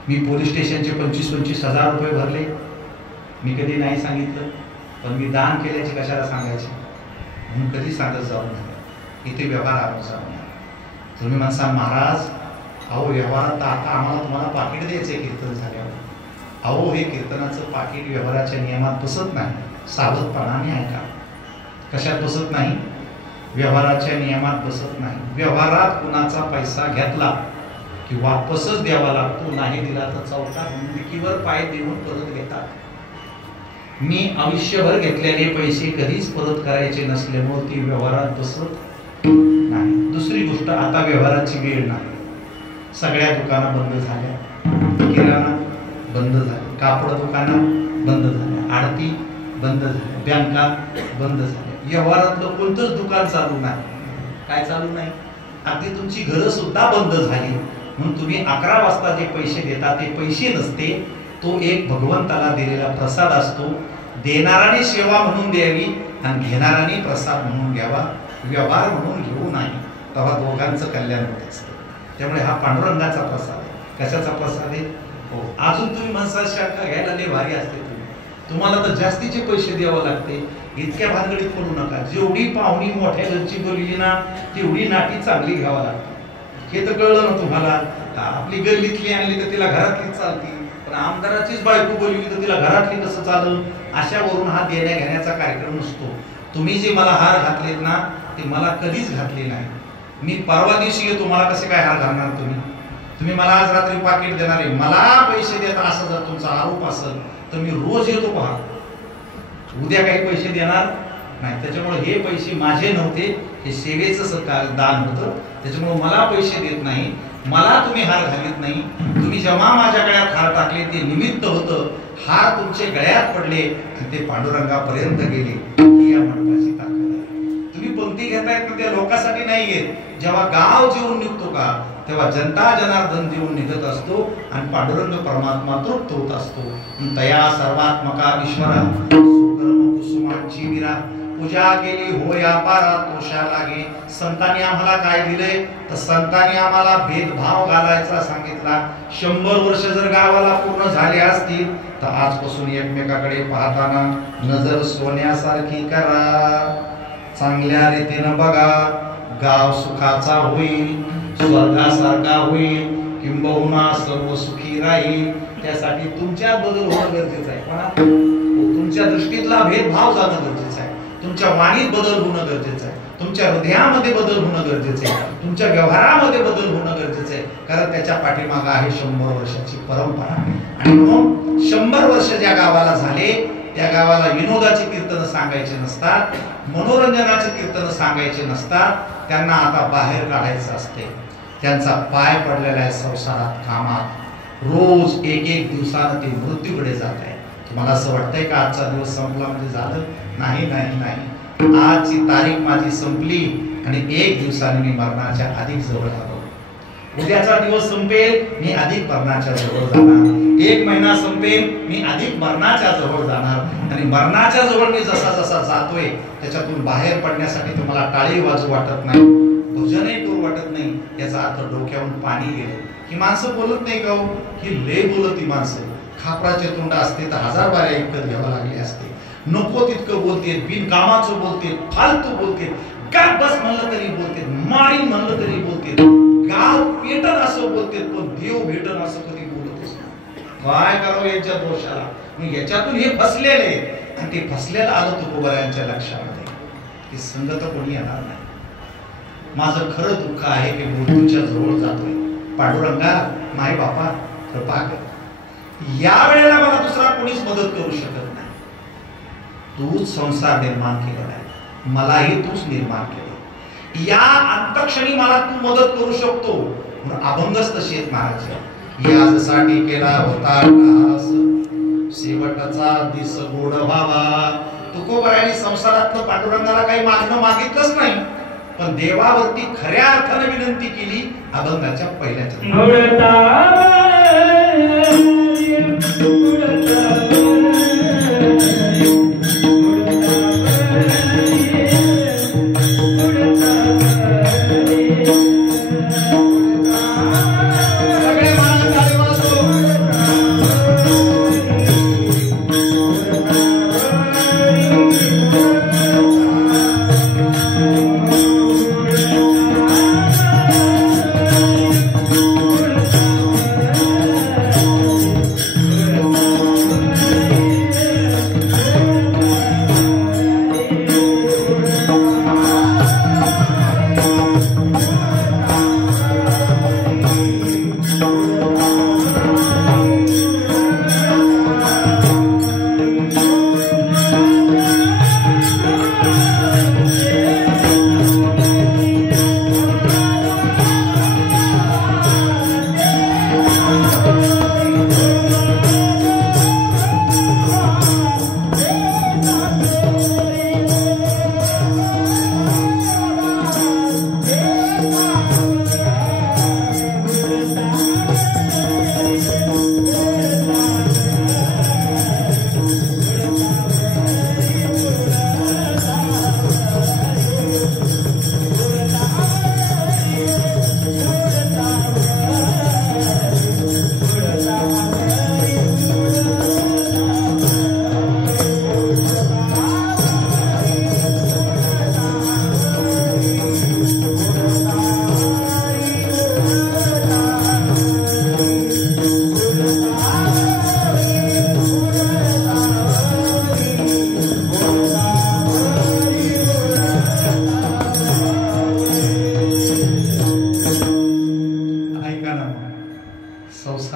मी पोलीस स्टेशनचे 25,000 रुपये भरले, मी कधी नाही सांगितलं. पण मी दान केल्याचे कशाला सांगायचे म्हणून कधी सांगत जाऊ नये. इथे व्यवहार आणून जाऊ नये. तुम्ही म्हणसा महाराज अहो व्यवहारात तर आता आम्हाला तुम्हाला पाकिट द्यायचं आहे कीर्तन झाल्यावर. अहो हे कीर्तनाचं पाकिट व्यवहाराच्या नियमात बसत नाही. सावधपणाने ऐका. कशात बसत नाही? व्यवहाराच्या नियमात बसत नाही. व्यवहारात कुणाचा पैसा घेतला की वापसच द्यावा लागतो, नाही दिला तर चौथा विकीवर पाय देऊन परत घेतात. मी आयुष्यभर घेतलेले पैसे कधीच परत करायचे नसल्यामुळे ती व्यवहारात बसत नाही. दुसरी गोष्ट, आता व्यवहाराची वेळ नाही. सगळ्या दुकानं बंद झाल्या, किराणा बंद झाले, कापड दुकानं बंद झाल्या, आडती बंद झाल्या, बँका बंद झाल्या. व्यवहारातलं कोणतंच दुकान चालू नाही. काय चालू नाही? अगदी तुमची घरं सुद्धा बंद झाली. म्हणून तुम्ही 11 वाजता जे पैसे देता ते पैसे नसते, तो एक भगवंताला दिलेला प्रसाद असतो. देणाराने सेवा म्हणून द्यावी आणि घेणाराने प्रसाद म्हणून घ्यावा, व्यवहार म्हणून घेऊ नाही. तेव्हा दोघांचं कल्याण होत असतं. त्यामुळे हा पांडुरंगाचा प्रसाद आहे. कशाचा प्रसाद आहे? हो. अजून तुम्ही माणसा शाखा घ्यायला लय भारी असते. तुम्हाला तर जास्तीचे पैसे द्यावं लागते. इतक्या भानगडीत पडू नका. जेवढी पाहुणी मोठ्या घरची बोलली ना तेवढी नाटी चांगली घ्यावा लागते. हे तर कळलं ना तुम्हाला. आपली गल्लीतली आणली तर तिला घरातलीच चालती, पण आमदाराचीच बायको बोलली तर तिला घरातली कसं चाललं? अशावरून हा देण्या घेण्याचा कार्यक्रम नसतो. तुम्ही जे मला हार घातलेत ना ते मला कधीच घातले नाही. मी परवा दिवशी येतो, मला कसे काय हार घालणार तुम्ही मला आज रात्री पाकिट देणार आहे, मला पैसे देता असं जर तुमचा आरोप असेल तर मी रोज येतो पहा. उद्या काही पैसे देणार नाही. त्याच्यामुळे हे पैसे माझे नव्हते, हे सेवेचं दान होतं. त्याच्यामुळे मला पैसे देत नाही, मला तुम्ही हार घालीत नाही. तुम्ही जेव्हा माझ्या गळ्यात हार टाकले ते निमित्त होतं. हार तुमचे गळ्यात पडले आणि ते पांडुरंगापर्यंत गेले. ही या मंडपाची ताकद आहे. तुम्ही पंक्ती घेतायत ना त्या लोकांसाठी नाही घेत. जेव्हा गाव जेवून निघतो का तेव्हा जनता जनार्दन देऊन निघत असतो आणि पांडुरंग परमात्मा तृप्त होत असतो. तया सर्वात्मका ईश्वरा सुकर्म कुसुमांची विरा पूजा केली होया पारा तोषा लागे. संतांनी आम्हाला काय दिले तर संतांनी आम्हाला भेदभाव घालायचा सांगितला. 100 वर्ष जर गावाला पूर्ण झाले असतील तर आजपासून एकमेकाकडे पाहताना नजर सोन्यासारखी करा, चांगल्या रीतीनं बघा. गाव सुखाचा होईल, स्वर्गासारखा होईल, किंबहुना सर्व सुखी राहील. त्यासाठी तुमच्यात बदल होणं गरजेचं आहे. पण तुमच्या दृष्टीतला भेदभाव जाणं गरजेचं आहे. तुमच्या वाणीत बदल होणं गरजेचं आहे. तुमच्या हृदयामध्ये बदल होणं गरजेचं आहे. तुमच्या व्यवहारामध्ये बदल होणं गरजेचं आहे. कारण त्याच्या पाठीमागे आहे 100 वर्षाची परंपरा. आणि म्हणून 100 वर्ष ज्या गावाला झाले त्या गावाला विनोदाची कीर्तनं सांगायचे नसतात, मनोरंजनाचे कीर्तनं सांगायचे नसतात. त्यांना आता बाहेर काढायचं असते. त्यांचा पाय पडलेला आहे संसारात, कामात. रोज एक दिवसानं ते मृत्यूकडे जात आहे. तुम्हाला असं वाटतंय का आजचा दिवस संपला म्हणजे झालं? नाही नाही नाही. आजची तारीख माझी संपली आणि 1 दिवसाने मी मरणाच्या अधिक जवळ आलो. उद्याचा दिवस संपेल, मी अधिक मरणाच्या जवळ जाणार. 1 महिना संपेल, मी अधिक मरणाच्या जवळ जाणार. आणि मरणाच्या जवळ मी जसा जसा जातोय त्याच्यातून बाहेर पडण्यासाठी तुम्हाला टाळी वाजू वाटत नाही, भजनही करू वाटत नाही. याचा अर्थ डोक्यावरून पाणी गेलं. ही माणसं बोलत नाही का? ही लय बोलत. ही माणसं खापराचे तोंड असते तर 1000 बाऱ्या ऐकत घ्यावं लागले असते. नको तितकं बोलते, बिनकामाचं बोलते, फालतू बोलते, काय बस म्हणलं तरी बोलते, मारीन म्हणलं तरी बोलते, गाव पेटन असं बोलते, पण देव भेटन असं कधी बोलतच नाही. काय करावं यांच्या दोषाला? मग याच्यातून हे फसलेले आणि ते फसलेलं आलं तुकोबारायांच्या लक्षामध्ये की संगत कोणी येणार नाही. माझं खरं दुःख आहे की मृत्यूच्या जवळ जातोय. पांडुरंगा माय बापा कृपा कर. या वेळेला मला दुसरा कोणीच मदत करू शकत नाही. तूच संसार निर्माण केलेला आहे, मलाही तूच निर्माण केले. या अंतक्षणी मला तू मदत करू शकतो. म्हणून अभंगच तशी आहेत महाराज. यासाठी केला होता घास, शेवटचा दिस गोड व्हावा. तुकोबारायांनी संसारातलं पांडुरंगाला काही मागणं मागितलंच नाही, पण देवावरती खऱ्या अर्थाने विनंती केली. अभंगाच्या पहिल्या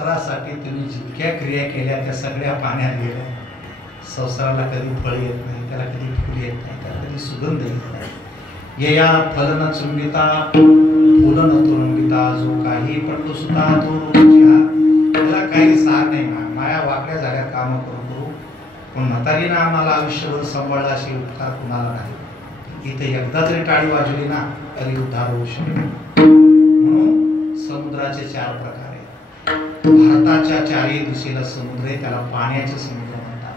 संसारासाठी तुम्ही जितक्या क्रिया केल्या त्या सगळ्या पाण्यात गेल्या. संसाराला कधी फळ येत नाही, त्याला कधी फुल येत नाही, त्याला कधी सुगंध येत नाही. यया फलन चुंबिता फुलन तुरंबिता, जो काही पडतो सुद्धा तो रोजिहा. त्याला काही सार नाही. माया वाकड्या झाल्या काम करून करू, पण म्हातारीनं आम्हाला आयुष्यभर सांभाळला असे उपकार कुणाला नाही. इथे एकदा तरी टाळी वाजली ना तरी उद्धार होऊ शकतो. म्हणून समुद्राचे 4 प्रकार आहेत. भारताच्या 4ही दिशेला समुद्र आहे, त्याला पाण्याचे समुद्र म्हणतात.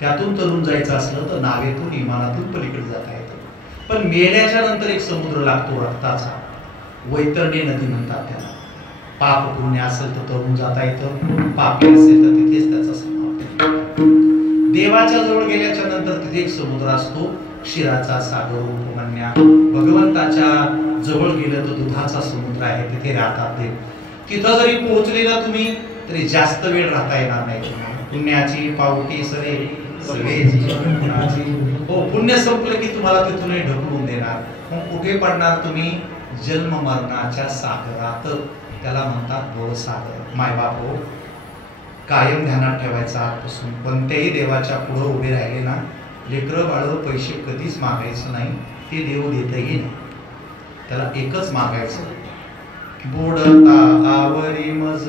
त्यातून तरुण जायचं असलं तर नावेतून विमानातून पलीकडे जाता येतं. पण मेल्याच्या नंतर एक समुद्र लागतो रक्ताचा, वैतरणी नदी म्हणतात त्याला. पाप पुण्य असेल तर तरुण जाता येतं, पापी असेल तर तिथेच त्याचा समाप्ती. देवाच्या जवळ गेल्याच्या नंतर तिथे एक समुद्र असतो, क्षीराचा सागर उपमन्या. भगवंताच्या जवळ गेलं तर दुधाचा समुद्र आहे, तिथे राहतात देव. तिथं जरी पोहोचले ना तुम्ही तरी जास्त वेळ राहता येणार नाही. पुण्याची पावटी सरे सगळे हो, पुण्य संपलं की तुम्हाला तिथूनही ढकलून देणार. मग कुठे पडणार तुम्ही? जन्म मरणाच्या सागरात. त्याला म्हणतात भवसागर. मायबाप हो, कायम ध्यानात ठेवायचा आजपासून. कोणत्याही देवाच्या पुढे उभे राहिले ना, लेकरं बाळ पैसे कधीच मागायचं नाही, ते देव देतही नाही. त्याला एकच मागायचं, बुडता आवरी मज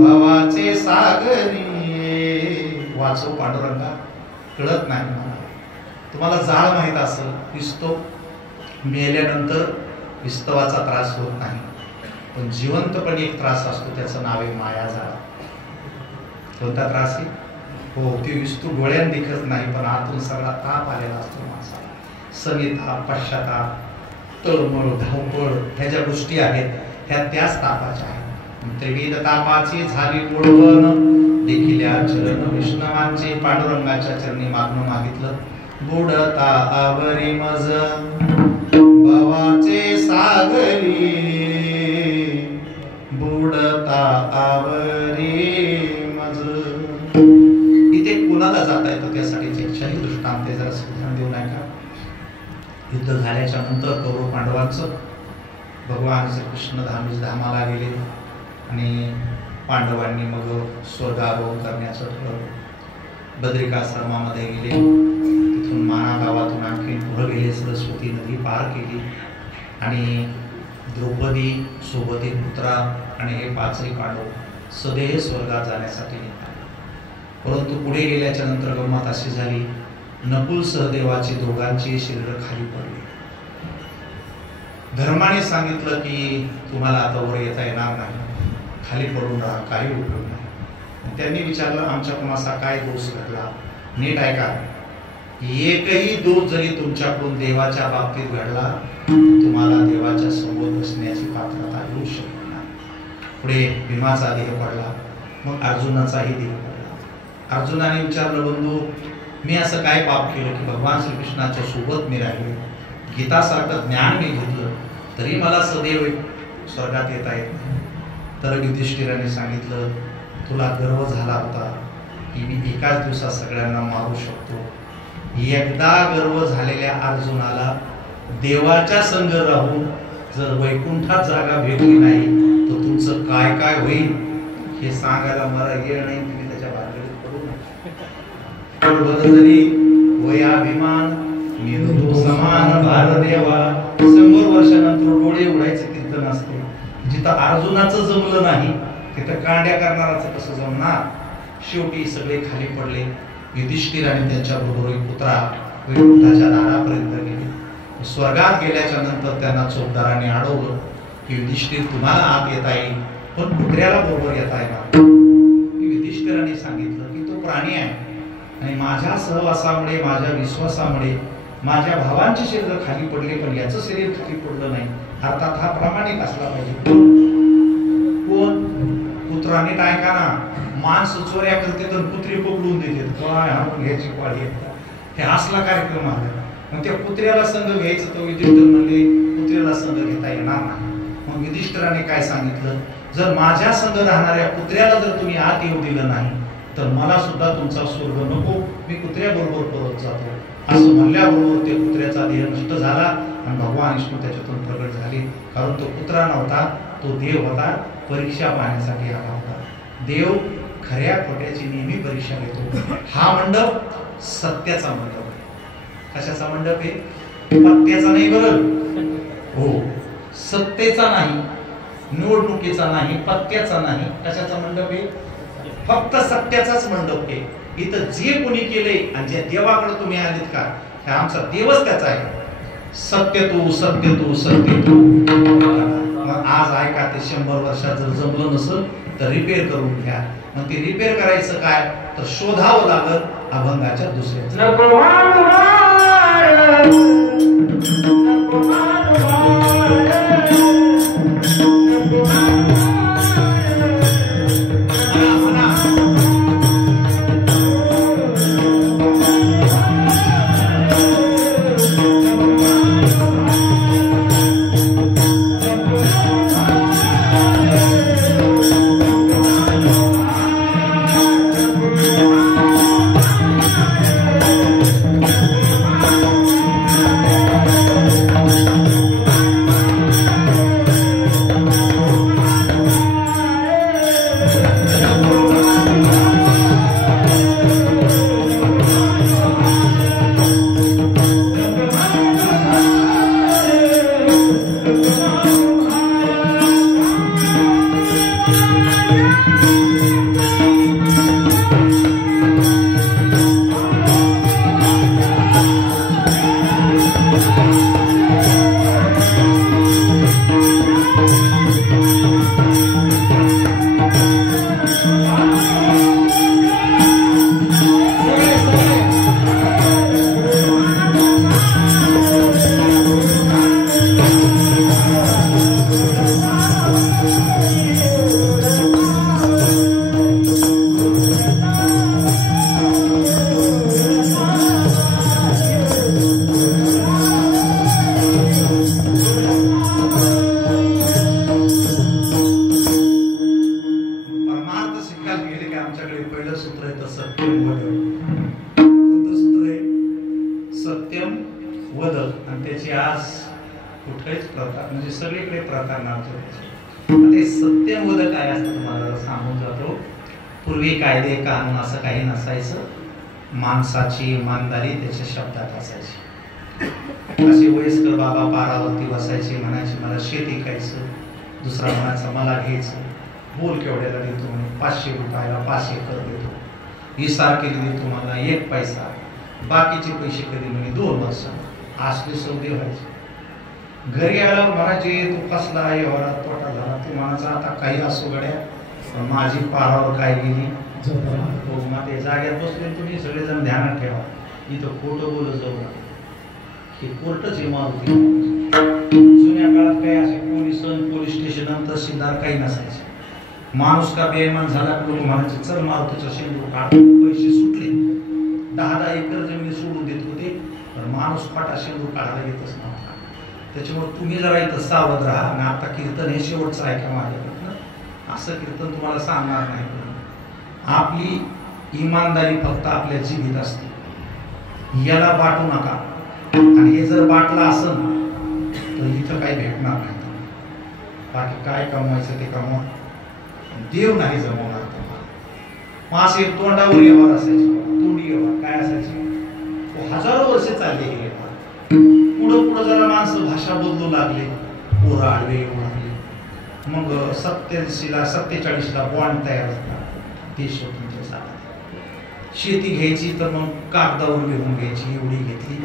भावाचे सागरी. वाचो पांडुरंगा, कळत नाही मला. तुम्हाला जाळ माहित असेल, विस्तो मेल्यानंतर विस्तवाचा त्रास होत नाही, पण जिवंतपणे एक त्रास असतो, त्याचं नाव आहे माया जाळ. कोणता त्रास आहे? हो, ती विस्तू डोळ्यात दिसत नाही, पण आतून सगळा ताप आलेला असतो माणसाला. सनिताप, पश्चाताप, तळमळ, धावपळ, ह्या ज्या गोष्टी आहेत ह्या त्याच तापाच्या आहेत. त्रिविध तापाची झाली ओळवण, देखील चरण विष्णवांचे. पांडुरंगाच्या चरणी मागणं मागितलं, बुडता आवरी मज भवाचे सागरी, बुडता आवरी मज. इथे कुणाला जाता येतं त्यासाठी शिक्षाही दृष्टांत जरा सुधारण देऊ नये का? युद्ध झाल्याच्या नंतर कौरव पांडवांचं भगवान श्रीकृष्ण धामाला गेले आणि पांडवांनी मग स्वर्गारोहण करण्याचं ठरवलं. बद्रिकाश्रमामध्ये गेले, तिथून माना गावातून आणखी पुढे गेले, सरस्वती नदी पार केली आणि द्रौपदी सोबत एक पुत्रा आणि हे 5ही पांडव सदेह स्वर्गात जाण्यासाठी निघाले. परंतु पुढे गेल्याच्या नंतर गंमत अशी झाली, नकुल सहदेवाची दोघांची शरीर खाली पडली. धर्माने सांगितलं की तुम्हाला आता वर येता येणार नाही, खाली पडून राहा, काही उपयोग नाही. त्यांनी विचारलं, आमच्या कोणाचा काय दोष घडला? नीट ऐका, एकही दोष जरी तुमच्याकडून देवाच्या बाबतीत घडला तुम्हाला देवाच्या समोर बसण्याची पात्रता येऊ शकत नाही. पुढे भीमाचा देह पडला, मग अर्जुनाचाही देह पडला. अर्जुनाने विचारलं, बंधू मी असं काय पाप केलं की भगवान श्रीकृष्णाच्या सोबत मी राहिलो, गीतासारखं ज्ञान मी घेतलं तरी मला सदैव स्वर्गात येता येत नाही? तर युधिष्ठिराने सांगितलं, तुला गर्व झाला होता की मी एकाच दिवसात सगळ्यांना मारू शकतो. एकदा गर्व झालेल्या अर्जुनाला देवाच्या संग राहून जर वैकुंठात जागा भेटली नाही तर तुमचं काय काय होईल हे सांगायला मला येळ नाही. तुम्ही त्याच्या भानगडीत पडू नका. जरी वयाभिमान मी समान भारदेवा, 100 वर्षानंतर डोळे उडायचे कीर्तन असते. जिथं अर्जुनाचं जमलं नाही तिथं कांड्या करणाराचं कसं जमणार? शेवटी सगळे खाली पडले. युधिष्ठिर आणि त्यांच्या बरोबर एक पुत्रा वैकुंठाच्या दारापर्यंत गेले. स्वर्गात गेल्याच्या नंतर त्यांना चोपदाराने अडवलं की युधिष्ठिर तुम्हाला आत येता येईल पण कुत्र्याला बरोबर येता येणार. युधिष्ठिराने सांगितलं की तो प्राणी आहे आणि माझ्या सहवासामुळे, माझ्या विश्वासामुळे माझ्या भावांचे शरीर खाली पडले पण याचं शरीर खाली पडलं नाही. अर्थात हा प्रामाणिक असला पाहिजे. कोण? पुत्राने ऐका ना, माणस चोऱ्या करते तर कुत्री पकडून देते, काय हाणून घ्यायची पाळी येतात. हे असला कार्यक्रम आला. मग त्या कुत्र्याला संघ घ्यायचं तर युधिष्ठिर म्हणले कुत्र्याला संघ घेता येणार नाही. मग युधिष्ठिराने काय सांगितलं, जर माझ्या संघ राहणाऱ्या कुत्र्याला जर तुम्ही आत येऊ दिलं नाही तर मला सुद्धा तुमचा स्वर्ग नको, मी कुत्र्याबरोबर परत जातो. असं म्हणल्याबरोबर ते कुत्र्याचा देह नष्ट झाला आणि भगवान विष्णू त्याच्यातून प्रगट झाले. कारण तो कुत्रा नव्हता, तो देव होता. परीक्षा पाहण्यासाठी आला होता. देव खऱ्या खोट्याची नेहमी परीक्षा घेतो. हा मंडप सत्याचा मंडप आहे. कशाचा मंडप आहे? पत्त्याचा नाही बरं, हो, सत्तेचा नाही, निवडणुकीचा नाही, पत्त्याचा नाही. कशाचा मंडप आहे? फक्त सत्याचाच मंडप आहे. इथं जे कोणी केले आणि ज्या देवाकडे तुम्ही आलेत का, हे आमचा देवच त्याचा आहे. सत्य तू सत्य तू सत्य तू. मग आज ऐका, ते 100 वर्षात जर जमलं नसेल तर रिपेअर करून घ्या. मग ते रिपेअर करायचं काय, तर शोधावं लागल अभंगाच्या दुसऱ्या. माणसाची इमानदारी त्याच्या शब्दात असायची. असे वयस्कर बाबा पारावरती बसायचे, म्हणायचे मला शेत ऐकायचं. दुसरा म्हणायचा मला घ्यायचं. बोल केवढ्याला देतो म्हणे, 500 रुपयाला 5 एकर देतो. इसार केली देतो मला 1 पैसा. बाकीचे पैसे कधी म्हणे 2 वर्ष. असले सौदे व्हायचे. घरी आल्यावर म्हणायचे तू कसला व्यवहारात तोटा झाला. तू म्हणायचा आता काही असो गड्या, पण माझी पारावर काय गेली. ते जाग्यात बसले तुम्ही सगळेजण ध्यानात ठेवा, इथं खोटं बोलत जाऊ नका. हे कोर्टच इमारती. जुन्या काळात काही असे पोलीस स्टेशन तहसीलदार काही नसायचे. माणूस का बेईमान झाला लोक म्हणायचे चल मारुतीचा शेंदूर काढ. पैसे सुटले, 10-10 एकर जमीन सोडून देत होते, पण माणूस फाटा शेंदूर काढायला येतच नव्हता. त्याच्यामुळे तुम्ही जरा इथं सावध राहा. आणि आता कीर्तन हे शेवटचं आहे का माझ्याकडनं, असं कीर्तन तुम्हाला सांगणार नाही. आपली इमानदारी फक्त आपल्या जीवित असते, याला बाटू नका. आणि हे जर बाटला असेल तर इथं काही भेटणार नाही. बाकी काय कमवायचं ते कमवा, देव नाही जमवणार तुम्हाला. मास एक तोंडावर व्यवहार असायचे, तोंडी व्यवहार काय असायचे, हजारो वर्ष चालले हे व्यवहार. पुढं जरा माणसं भाषा बदलू लागले, पोरं आडवे येऊ लागले. मग 47ला बॉन्ड तयार झाला, देश स्वतंत्र झाला. शेती घ्यायची तर मग कागदावर लिहून घ्यायची, एवढी घेतली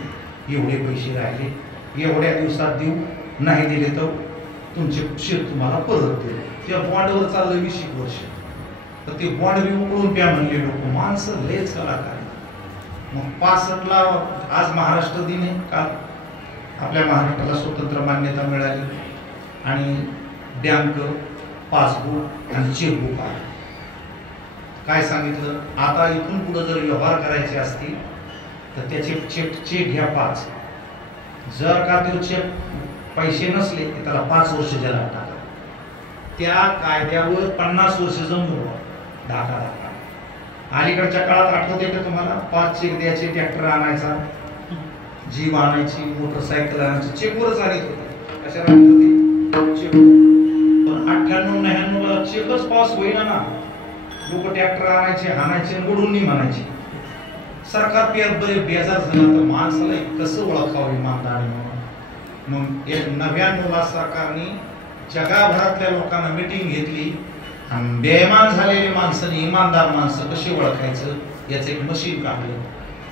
एवढे पैसे राहिले, एवढ्या दिवसात देऊ, नाही दिले तर तुमचे शेत तुम्हाला परत देऊ. त्या बॉन्डवर चाललं 20 वर्ष. तर ते बॉन्ड बी उकळून प्या म्हणले लोक. माणसं लयच कलाकार. मग 65ला आज महाराष्ट्र दिन आहे. काल आपल्या महाराष्ट्राला स्वतंत्र मान्यता मिळाली आणि बँक पासबुक आणि चेकबुक आलं. काय सांगितलं, आता इथून पुढे जर व्यवहार करायचे असतील तर त्याचे चेक घ्या 5. जर का ते चेक पैसे नसले तर त्याला 5 वर्ष जला टाका. त्या कायद्यावर 50 वर्ष जमलो ढाका. अलीकडच्या काळात आठवते का तुम्हाला, 5 चेक द्यायचे, ट्रॅक्टर आणायचा, जीप आणायची, मोटरसायकल आणायची, चेकवरच आणत होते. कशाला आणत होते, चेक. पण 98-99 ला चेकच पास होईना ना, लोक ट्रॅक्टर आणायचे हाणायचे बुडून नाही म्हणायचे. सरकार पेर बरे बेजार झालं तर माणसाला कसं ओळखावं इमानदारी म्हणून. मग 99 ला सरकारने जगभरातल्या लोकांना मीटिंग घेतली आणि बेईमान झालेले माणसं आणि इमानदार माणसं कशी ओळखायचं याचं एक मशीन काढलं.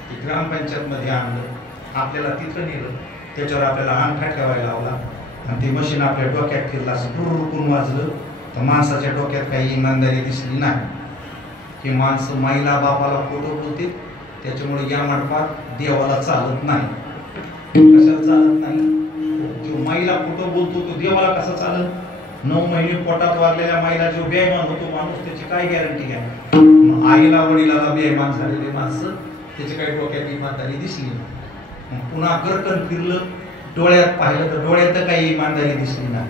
ते ग्रामपंचायत मध्ये आणलं, आपल्याला तिथं नेलं, त्याच्यावर आपल्याला अंगठा ठेवायला लावला आणि ते मशीन आपल्या डोक्यात फिरलं, असं रुकून वाजलं तर माणसाच्या डोक्यात काही इमानदारी दिसली नाही. की माणसं माईला बापाला फोटो बोलते, त्याच्यामुळे या मंडपात देवाला चालत नाही. कशाला चालत नाही? जो माईला फोटो बोलतो तो देवाला कसा चालत? 9 महिने पोटात वागलेल्या माईला जो बेईमान होतो माणूस, त्याची काय गॅरंटी घ्या? आईला वडिलाला बेईमान झालेले माणसं, त्याची काही डोक्यात इमानदारी दिसली नाही. पुन्हा गरकन फिरलं, डोळ्यात पाहिलं तर डोळ्यात काही इमानदारी दिसली नाही.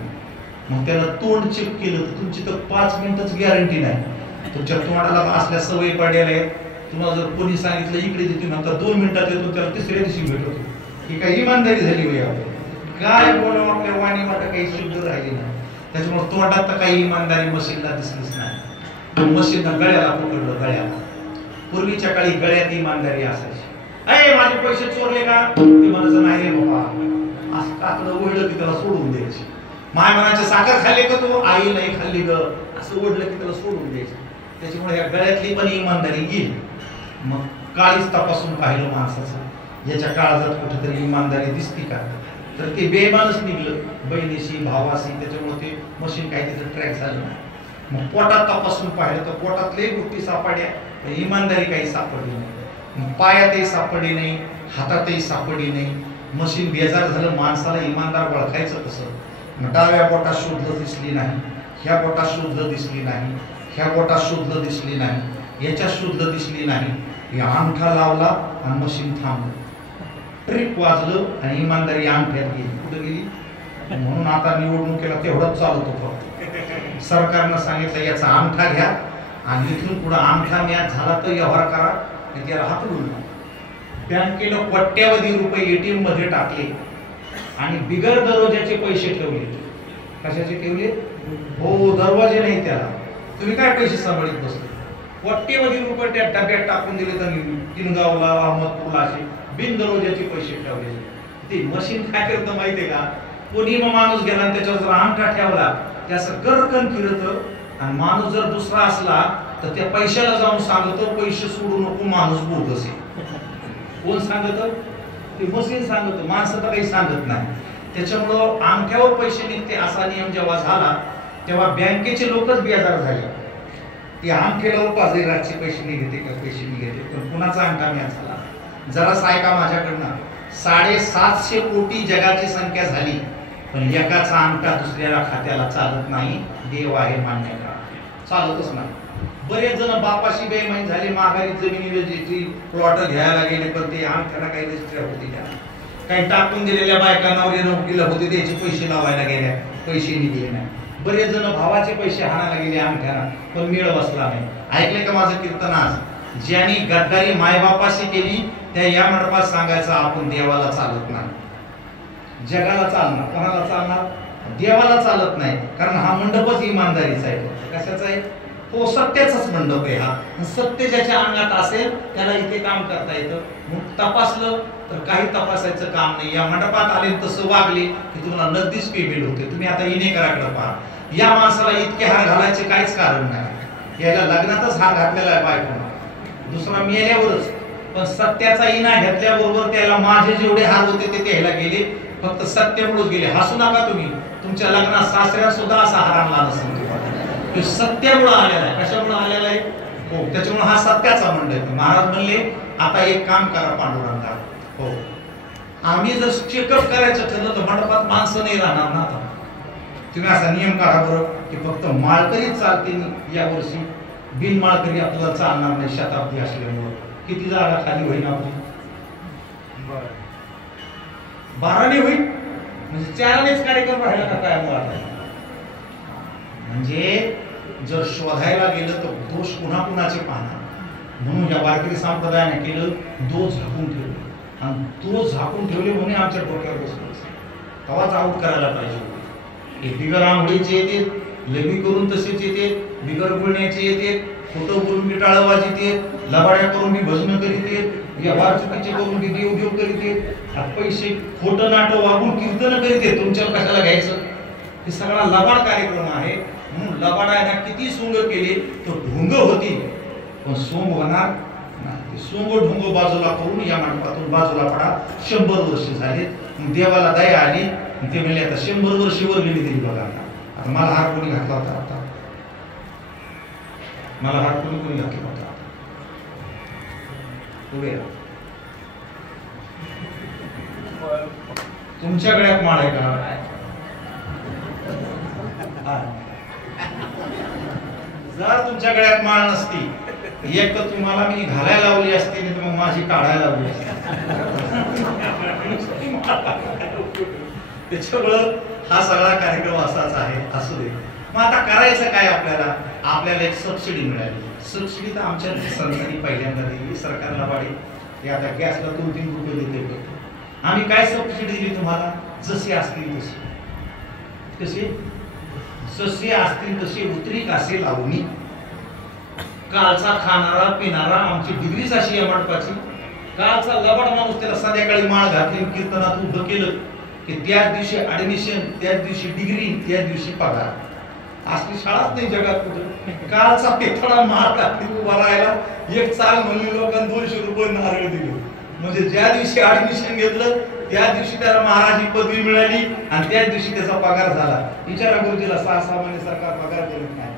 मग त्याला तोंड चेक केलं तर तुमची तर 5 मिनिटच गॅरंटी नाही. तुमच्या तोंडाला असल्या सवयी पडलेल्या आहेत. तुम्हाला जर कोणी सांगितलं इकडे देतो नंतर 2 मिनिटात येतो, त्याला तिसऱ्या दिवशी भेटतो. ही काही इमानदारी झाली वय काय बोलावं आपल्या वाणी वाटत काही शुद्ध राहिली नाही. त्याच्यामुळे तोंडात तर काही इमानदारी मशीनला दिसलीच नाही. मशीनला गळ्याला पकडलं, गळ्याला. पूर्वीच्या काळी गळ्यात इमानदारी असायची. अरे माझे पैसे चोरले का? ते म्हणायचं नाही रे बाबा, असं काकडं ओढलं की त्याला सोडून द्यायचे. माय म्हणायचे साखर खाल्ली का तू? आई नाही खाल्ली ग, असं ओढलं की त्याला सोडून द्यायचे. त्याच्यामुळे या गळ्यातली पण इमानदारी गेली. मग काळीच तपासून पाहिलं माणसाचं, याच्या काळजात कुठेतरी इमानदारी दिसती का? तर ते बेईमानच निघलं, बहिणीशी भावाशी. त्याच्यामुळे ते मशीन काही तिथं ट्रॅक झालं. मग पोटात तपासून पाहिलं तर पोटातले गोष्टी सापडल्या, पण इमानदारी काही सापडली नाही. पायातही सापडली नाही, हातातही सापडली नाही. मशीन बेजार झालं. माणसाला इमानदार ओळखायचं कसं? डाव्या बोटात शोधलं दिसली नाही, ह्या बोटात शोधलं दिसली नाही, ह्या बोटात शोधलं दिसली नाही, याच्यात शोधलं दिसली नाही. हे अंगठा लावला आणि मशीन थांबलं, ट्रिप वाजलं आणि इमानदारी अंगठ्यात गेली. कुठं गेली? म्हणून आता निवडणुकीला तेवढंच चालत होतं. सरकारनं सांगितलं याचा अंगठा घ्या आणि इथून पुढे अंगठा मॅच झाला तर व्यवहार करा, त्याला हातळून. बँकेनं कोट्यावधी रुपये एटीएम मध्ये टाकले आणि बिगर दरवाजाचे पैसे ठेवले. कशाचे ठेवले? हो, दरवाजे नाही त्याला. तुम्ही काय पैसे सांभाळीत बसले? कोट्यवधी रुपये त्या डब्यात टाकून दिले. तर किनगावला, अहमदपूरला असे बिन दरवाजाचे पैसे ठेवले. ते मशीन काय करतं माहितीये का? कोणी माणूस गेला आणि त्याच्यावर जर अंगठा ठेवला, त्याचं गरकन फिरत आणि माणूस जर दुसरा असला तर त्या पैशाला जाऊन सांगतो पैसे सोडू नको, माणूस बोलत असे. कोण सांगत? ते मशीन सांगत. माणसं तर काही सांगत नाही. त्याच्यामुळं अंगठ्यावर पैसे निघते असा नियम जेव्हा झाला तेव्हा बँकेचे लोकच बेजार झाले. ते अंगठ्याला उपासचे पैसे निघते का पैसे निघते, पण कुणाचा अंगठा मॅच झाला? जरा ऐका माझ्याकडनं. 750 कोटी जगाची संख्या झाली, पण एकाचा अंगठा दुसऱ्याला खात्याला चालत नाही. देव आहे मान्य करा, चालतच नाही. बरेच जण बापाशी बेईमान झाले, माघारी जमिनी रजिस्ट्री प्लॉट घ्यायला गेले, पण ते अंगठ्याला काही रजिस्ट्री होती का? काही टाकून दिलेल्या बायकांना नोकरीला होते त्याचे पैसे लावायला गेल्या, पैसे निघले नाही. बरेच जण भावाचे पैसे हाणायला गेले अंगठ्याला, पण मेळ बसला नाही. ऐकले का माझं कीर्तन आज? ज्यांनी गद्दारी मायबापाशी केली त्या या मंडपात सांगायचं आपण देवाला चालत नाही. जगाला चालणार, कोणाला चालणार? देवाला चालत नाही. कारण हा मंडपच इमानदारीचा आहे. कशाचा आहे? तो सत्याचाच मंडप आहे. हा सत्य ज्याच्या अंगात असेल त्याला इथे काम करता येतं. मग तपासलं तर काही तपासायचं काम नाही. या मंडपात आले तसं वागले की तुम्हाला नगदीच पेमेंट होते. तुम्ही आता इनेकराकडे पहा, या माणसाला इतके हार घालायचे काहीच कारण नाही. याला लग्नातच हार घातलेला आहे बायकोला, दुसरा मेल्यावरच. पण सत्याचा इना घेतल्याबरोबर त्याला माझे जेवढे हार होते ते त्याला गेले, फक्त सत्यामुळेच गेले. हसू नका तुम्ही, तुमच्या लग्नात सासऱ्या सुद्धा असा हार आणला नसेल. तो सत्यामुळे आलेला आहे. कशामुळे आलेला आहे? हो, त्याच्यामुळे हा सत्याचा मंडप. महाराज म्हणले आता एक काम करा पांडुरंगा, हो आम्ही जर चेकअप करायचं ठरलं तर मंडपात माणसं नाही राहणार ना. आता तुम्ही असा नियम काढा बरं की फक्त माळकरीच चालते या वर्षी, बिन माळकरी आपल्याला चालणार नाही शताब्दी असल्यामुळं. किती जागा खाली होईल आपली? 12 होईल म्हणजे 4नेच कार्यक्रम राहिला का काय? मुळात म्हणजे जर शोधायला गेलं तर दोष पुन्हा कुणाचे पाहणार. म्हणून या वारकरी संप्रदायाने केलं, दोष झाकून ठेवले. आणि दोष झाकून ठेवले म्हणून आमच्या डोक्यावर बसलं. तेव्हाच आऊट करायला पाहिजे. हे बिगर आंघोळीचे येते लग्नी करून तसेच येते, बिगर बोलण्याचे येते, खोटं बोलून मी टाळवाजी येते, लबाड्या करून मी भजन करीते, व्यवहार चुकीचे करून मी देवदेव करीते, पैसे खोटं नाटं वागून कीर्तन करीते. तुमच्यावर कशाला घ्यायचं? हे सगळा लबाड कार्यक्रम आहे. म्हणून लबाडायला किती सोंग केले तर ढोंग होती, पण सोंग होणार नाही. सोंग ढोंग बाजूला करून या मंडपातून बाजूला पडा. 100 वर्ष झाले. देवाला दया आली. ते म्हणले आता 100 वर्ष वर गेली तरी बघा. आता मला हार कोणी घातला होता? आता मला हार कोणी घातला होता? तुमच्या गळ्यात माळ आहे का? जर तुमच्या गळ्यात माळ नसती, एक तर तुम्हाला मी घालायला लावली असती, नाही तर मग माझी काढायला लावली असती. त्याच्यामुळं हा सगळा कार्यक्रम असाच आहे. असू दे. मग आता करायचं काय? आपल्याला एक सबसिडी मिळाली. सबसिडी तर आमच्या संस्थांनी पहिल्यांदा दिली. सरकारला वाढी हे आता गॅसला 2-3 रुपये देते. आम्ही काय सबसिडी दिली तुम्हाला? जसे असतील तसे. कसे? जसे असतील तसे उतरिक असे लावणी. कालचा खाणारा पिणारा आमची डिग्रीच अशी या मंडपाची. कालचा लबाड माणूस त्याला संध्याकाळी माळ घातली, कीर्तनात उभं केलं की त्याच दिवशी ऍडमिशन, त्याच दिवशी डिग्री, त्याच दिवशी पगार. असली शाळाच नाही जगात कुठे. कालचा पेथडा माळ घातली उभा राहायला, एक चाल म्हणली लोकांना 200 रुपये नारळ दिले. म्हणजे ज्या दिवशी ऍडमिशन घेतलं त्या दिवशी त्याला महाराज ही पदवी मिळाली आणि त्याच दिवशी त्याचा पगार झाला. विचारा गुरुजीला 6 महिने सरकार पगार देत नाही.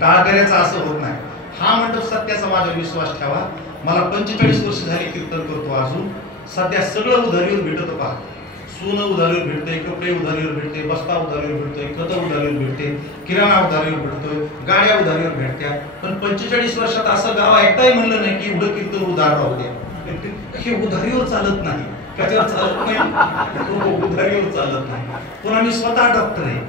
टाळकऱ्याचं असं होत नाही. हा मंडप सत्याचा माझा विश्वास ठेवा. मला 45 वर्ष झाले कीर्तन करतो. अजून सध्या सगळं उधारीवर भेटत पहा. सोनं उधारीवर भेटते, कपडे उधारीवर भेटते, बस्ता उधारीवर भेटतोय, खत उधारीवर भेटते, किराणा उधारीवर भेटतोय, गाड्या उधारीवर भेटत्या. पण 45 वर्षात असं गाव एकटाही म्हणलं नाही की एवढं कीर्तन उधार राहू द्या. हे उधारीवर चालत नाही. कशावर चालत नाही? उधारीवर चालत नाही. पण आम्ही स्वतः डॉक्टर आहे.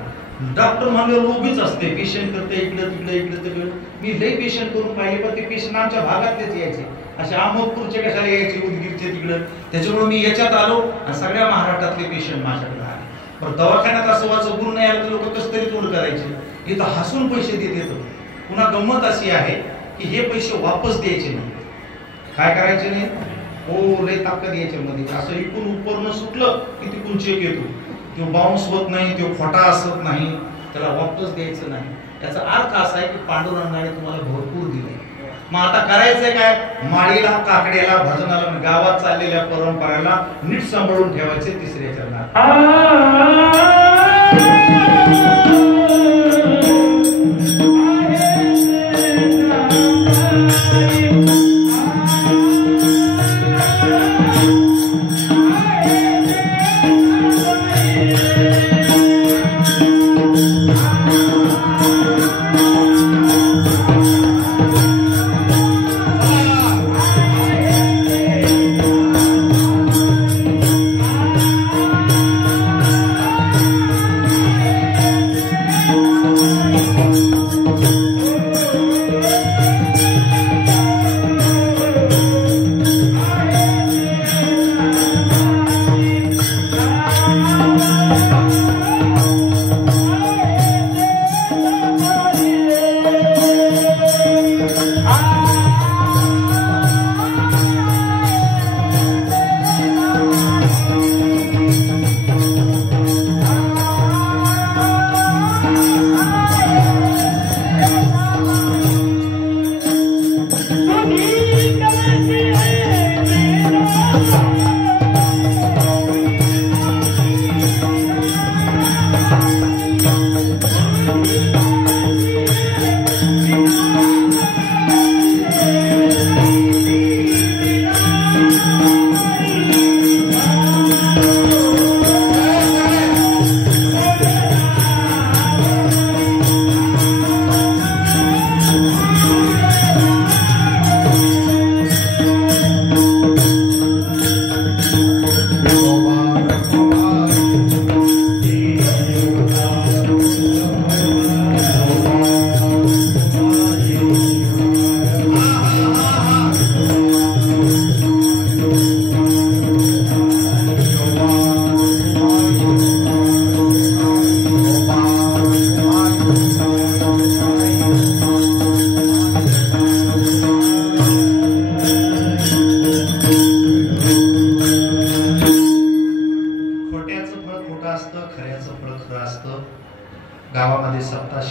डॉक्टर म्हणल्यावर उभीच असते. पेशंट करते इकडे तिकडे इकडे तिकडे. मी लई पेशंट करून पाहिले, पण ते पेशंट आमच्या भागातलेच यायचे. असे अहमदपूरचे कशाला यायचे, उदगीरचे तिकडं. त्याच्यामुळे मी याच्यात आलो आणि सगळ्या महाराष्ट्रातले पेशंट माझ्याकडे आले. पण दवाखान्यात असं वाचं गुण नाही आलं तर लोक कसं तरी तोड करायचे. इथं हसून पैसे देत येतो. पुन्हा गंमत अशी आहे की हे पैसे वापस द्यायचे नाही. काय करायचे नाही? हो लय ताकद याच्यामध्ये. असं इकडून उपरनं सुटलं की तिकडून चेक येतो. तो बाउन्स होत नाही, तो खोटा असत नाही, त्याला वापस द्यायचं नाही. याचा अर्थ असा आहे की पांडुरंगाने तुम्हाला भरपूर दिले. मग आता करायचंय काय? माळीला, काकड्याला, भजनाला, गावात चाललेल्या परंपरेला नीट सांभाळून ठेवायचे. तिसऱ्या चरणात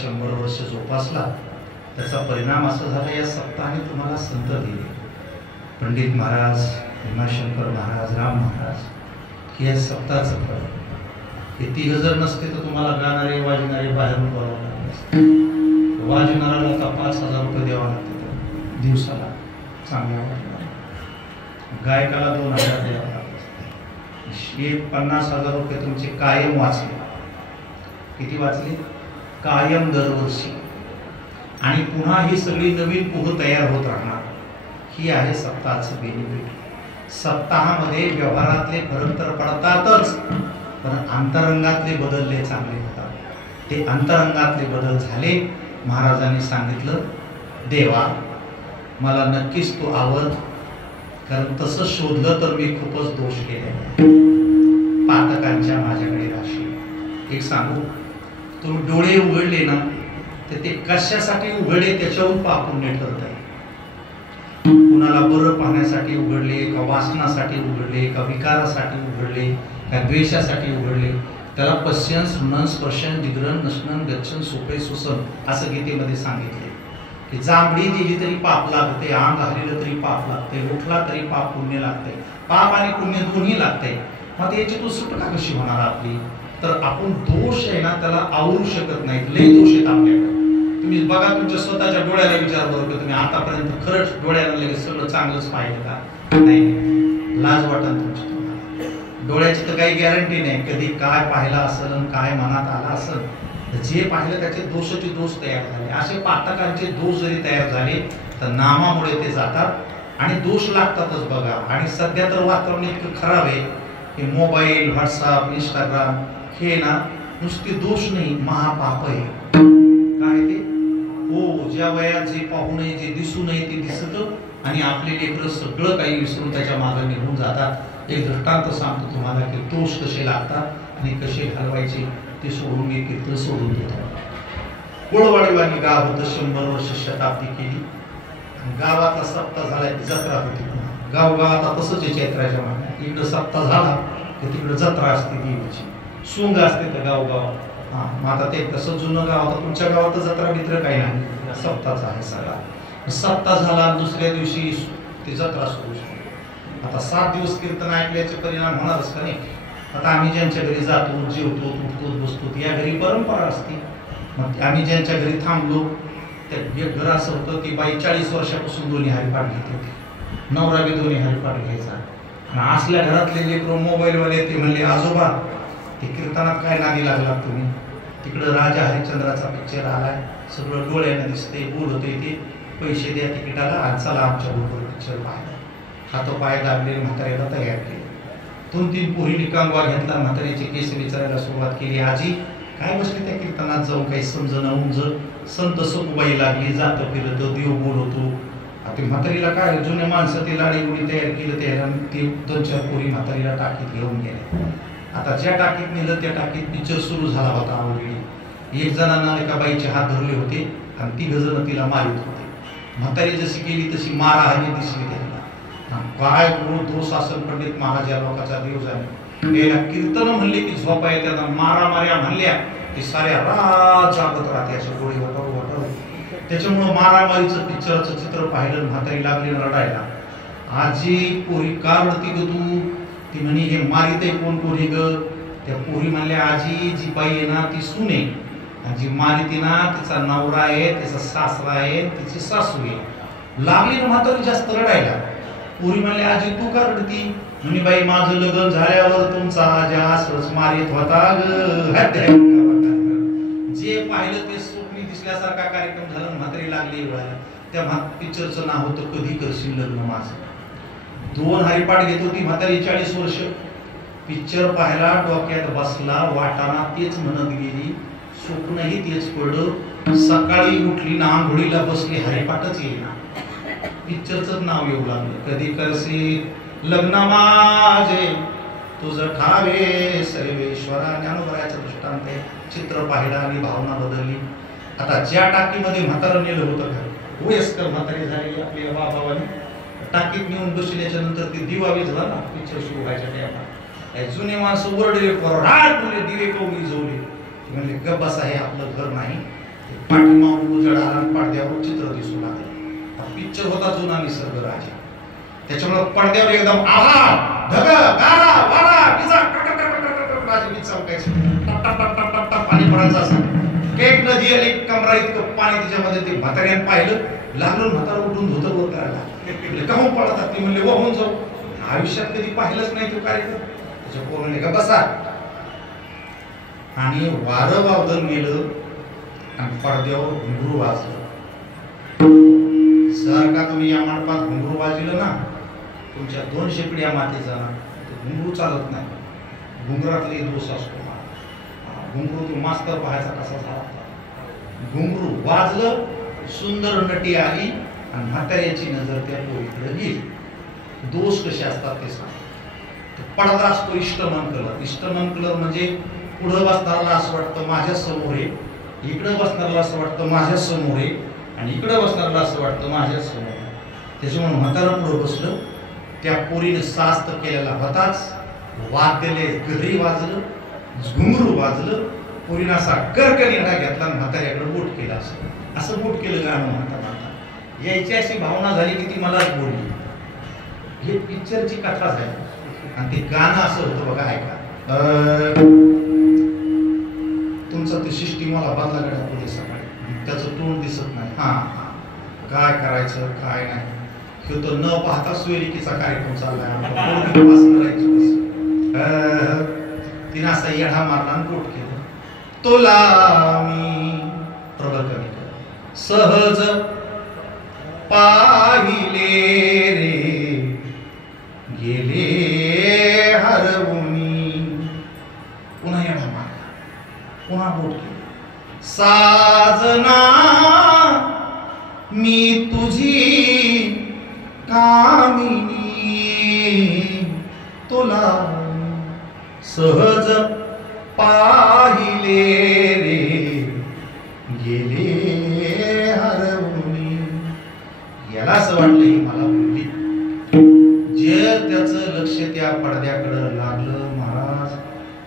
100 वर्ष जोपासला त्याचा परिणाम असा झाला, या सप्ताहाने तुम्हाला संत दिले, पंडित महाराज, भीमाशंकर महाराज, राम महाराज, हे या सप्ताहाचं फळ. हे तिघ जर नसते तर तुम्हाला गाणारे वाजणारे बाहेरून बोलावं लागले असते. वाजणाऱ्याला आता 5,000 रुपये द्यावा लागते दिवसाला, चांगल्या वाजणारा. गायकाला 2,000 द्यावा लागते. 50,000 रुपये तुमचे कायम वाचले. किती वाचले? कायम दरवर्षी. आणि पुन्हा ही सगळी नवीन पोह तयार होत राहणार. ही आहे सप्ताहाचं बेनिफिट. सप्ताहामध्ये व्यवहारातले फरक तर पडतातच, पण अंतरंगातले बदलले चांगले होतात. ते अंतरंगातले बदल झाले. महाराजांनी सांगितलं, देवा मला नक्कीच तू आवड, कारण तसं शोधलं तर मी खूपच दोष केले, पातकांच्या माझ्याकडे राशी. एक सांगू, तुम्ही डोळे उघडले ना तर ते कशासाठी उघडले त्याच्यावरून पापुण्य ठरत आहे. कुणाला बरं पाहण्यासाठी उघडले, का वासनासाठी उघडले, का विकारासाठी उघडले, का द्वेषासाठी उघडले, त्याला पश्यन स्मरण स्पर्शन दिग्रहण नशनन गच्छन सोपे सुसन असं गीतेमध्ये सांगितले की जांभळी दिली तरी पाप लागते, अंग हरलं तरी पाप लागते, उठला तरी पाप पुण्य लागते, पाप आणि पुण्य दोन्ही लागते. मग याची तू सुटका कशी होणार आपली? तर आपण दोष आहे ना त्याला आवरू शकत नाही. लय दोष आहेत आपल्याकडे. तुम्ही बघा, तुमच्या स्वतःच्या डोळ्याला विचार बरोबर, तुम्ही आतापर्यंत खरंच डोळ्याला लगेच सगळं चांगलंच पाहिलं का? नाही, लाज वाटत तुमची. डोळ्याची तर काही गॅरंटी नाही, कधी काय पाहिलं असेल आणि काय मनात आलं असेल. जे पाहिलं त्याचे दोषाचे दोष तयार झाले. असे पातकांचे दोष जरी तयार झाले तर नामामुळे ते जातात आणि दोष लागतातच. बघा, आणि सध्या तर वातावरण इतकं खराब आहे की मोबाईल, व्हॉट्सअप, इंस्टाग्राम हे ना नुसते दोष नाही, महापाप आहे. काय ते? हो, ज्या वयात जे पाहू नये, जे दिसू नये ते दिसतं आणि आपले लेकरं सगळं काही विसरून त्याच्या मागे निघून जातात. एक दृष्टांत सांगतो तुम्हाला की दोष कसे लागतात आणि कसे घालवायचे ते सोडून मी कीर्तन सोडून देतो. कोळवाडीवाणी गाव होतं, 100 वर्ष शताब्दी केली. गावातला सप्ताह झाला की जत्रा होती. गावगावात आता तसंच आहे. चैत्राच्या महिन्यात इकडं सप्ताह झाला की तिकडं जत्रा असते, देवीची सोंग असते तर गावगावात. मग आता ते कसं जुनं गाव, आता तुमच्या गावात जत्रा मित्र काही नाही, सप्ताहचा आहे सगळा. सप्ताह झाला, दुसऱ्या दिवशी ती जत्रा सुरू झाली. आता 7 दिवस कीर्तन ऐकल्याचे परिणाम होणारच का नाही? आता आम्ही ज्यांच्या घरी जातो, जेवतो, उठतो, बसतो, या घरी परंपरा असते. मग आम्ही ज्यांच्या घरी थांबलो त्या घर असं होतं की बाई 40 वर्षापासून दोन्ही हरिपाठ घेत होते. नवरा बी दोन्ही हरिपाठ घ्यायचा. आणि असल्या घरातले लेकरं मोबाईलवाले ते म्हणले, आजोबा ते कीर्तनात काय नादी लागला तुम्ही? तिकडं राजा हरिश्चंद्राचा पिक्चर आलाय, सगळं डोळ्यानं दिसतंय, बोलतंय, ते पैसे द्या तिकिटाला आणि चला आमच्या बरोबर पिक्चर पाहायला. हातोपाय दाबले, म्हाताऱ्याला तयार केले. 2-3 पोरींनी कांगवा घेतला, म्हातारीचे केस विचारायला सुरुवात केली. आजी काय बसली त्या कीर्तनात जाऊन, काही समजणं उंज. संत सखुबाई लागली, जातं फिरतं, देव बोलवतो. आता म्हातारीला काय, जुन्या माणसं ते लाडी गुडी तयार केलं, त्याला ते 2-4 पोरी म्हातारीला टाकीत घेऊन गेले. आता ज्या टाकीत नेलं त्या टाकीत पिक्चर सुरू झाला होता ऑलरेडी. एक जणांना एका बाईचे हात धरले होते आणि 3 जण तिला मारित होते. म्हातारी जशी गेली तशी माराहानी दिसली त्यांना. काय दोष असेल पंडित महाराज या लोकांचा देव जाणे. याला कीर्तन म्हणले की झोपा येते, मारा मार्या म्हणल्या की साऱ्या रात जागत राहते, असे डोळे वटवू वटवू. त्याच्यामुळं मारामारीचं पिक्चरचं चित्र पाहिलं, म्हातारी लागली रडायला. आजी पोरी का रडती ग तू? ती म्हणे, हे मारित आहे कोण कोणी ग? त्या पोरी म्हणल्या, आजी जी बाई आहे ना ती सून आहे, आणि जी मारिती ना तिचा नवरा आहे, तिचा सासरा आहे, तिची सासू आहे. लागली ना म्हातारी जास्त रडायला. पोरी म्हणले, आजी तू का रडती? म्हणे, बाई माझं लग्न झाल्यावर तुमचा आजा असंच मारित होता ग. जे पाहिलं ते स्वप्नी दिसल्यासारखा कार्यक्रम झाला. म्हातारी लागली रडायला. त्या पिक्चरचं नाव होतं कधी करशील लग्न माझं. 2 हरिपाठ घेत होती म्हातारी, 40 वर्ष. पिक्चर पाहायला डोक्यात बसला, वाटाणा तेच म्हणत गेली, स्वप्नही तेच पडलं. सकाळी उठली ना, आंघोळीला बसली, हरिपाठच येईना. पिक्चरच नाव येऊ लागलं, कधी करशील लग्न माझे तुझं ठावे सर्वेश्वरा. ज्ञानोबरायाचं दृष्टांत आहे. चित्र पाहिलं आणि भावना बदलली. आता ज्या टाकीमध्ये म्हातारं नेलं होतं का, वयस्कर म्हातारी झाली आपल्या बाबावानी, टाकीत नेऊन बसल्याच्या नंतर ते दिवा विझला ना, पिक्चर सुरू व्हायच्या टायमाला. जुने माणसं ओरडले, दिवे कवळी जवळले. म्हणले, गप्प बसा, हे आपलं घर नाही, पाठीमागून उजेड आला आणि पडद्यावर चित्र दिसू लागलं. पिक्चर होता जुना निसर्ग राजा. त्याच्यामुळे पडद्यावर एकदम आभाळ, ढग, गारा, वारा, विजा राजा चमकायचं, पाणी पडायचं असं. एक नदी आली, कमरा इतकं पाणी तिच्यामध्ये. ते म्हाताऱ्यानं पाहिलं, लागलं म्हातारा उठून धोतर वर करायला. कहून पडतात ते म्हणले वाहून जाऊ. आयुष्यात कधी पाहिलंच नाही तो कार्यक्रम. त्याच्या पोराने का बसा. आणि वारं वावदन गेलं आणि पडद्यावर घुंगरू वाजलं. जर का तुम्ही या मंडपात घुंगरू वाजलं ना, तुमच्या 200 पिढ्या मातीचा ना, घुंगरू चालत नाही. घुंगरातले दोष असतो. घुंगरू तो मास्तर पाहायचा कसा झाला. घुंगरू वाजलं, सुंदर नटी आली आणि म्हाताऱ्याची नजर त्या पोरीकडे गेली. दोष कसे असतात ते सांग. पडदा असतो इष्टमन कलर. इष्टमन कलर म्हणजे पुढं बसणाऱ्याला असं वाटतं माझ्या समोर आहे, इकडं बसणाऱ्याला असं वाटतं माझ्या समोर आहे, आणि इकडं बसणाऱ्याला असं वाटतं माझ्या समोर आहे. त्याच्यामुळे म्हातारा पुढं बसलं. त्या पोरीने सास्त केलेला होताच. वाद्यले घरी वाजलं, घुंगरू वाजलं. पोरीनं असा करकनिडा घेतला, म्हाताऱ्याकडे बोट केलं. असं बोट केलं गाणं म्हणता म्हणता. यायची अशी भावना झाली की ती मलाच बोलली. हे पिक्चरची कथा झाली. आणि ते गाणं असं होतं बघा, ऐका. तुमचं ते सिस्टीम मला बदला गड्या पुढे सकाळी. त्याचं तोंड दिसत नाही. हा काय करायचं काय नाही. हे तो न पाहता सोयरिकीचा कार्यक्रम चाललाय. तिने असा येढा मारला आणि पोट केलं. तुला मी प्रबळ कमी कर सहज पाहिले रे गेले हरवुनी. पुन्हा येढा मारला, पुन्हा पोट केलं. साजना मी तुझी कामिनी तुला सहज पाहिले रे गेले हरवुनी. याला असं वाटलं ही मला बोलली. जर त्याचं लक्ष त्या पडद्याकडे लागलं महाराज,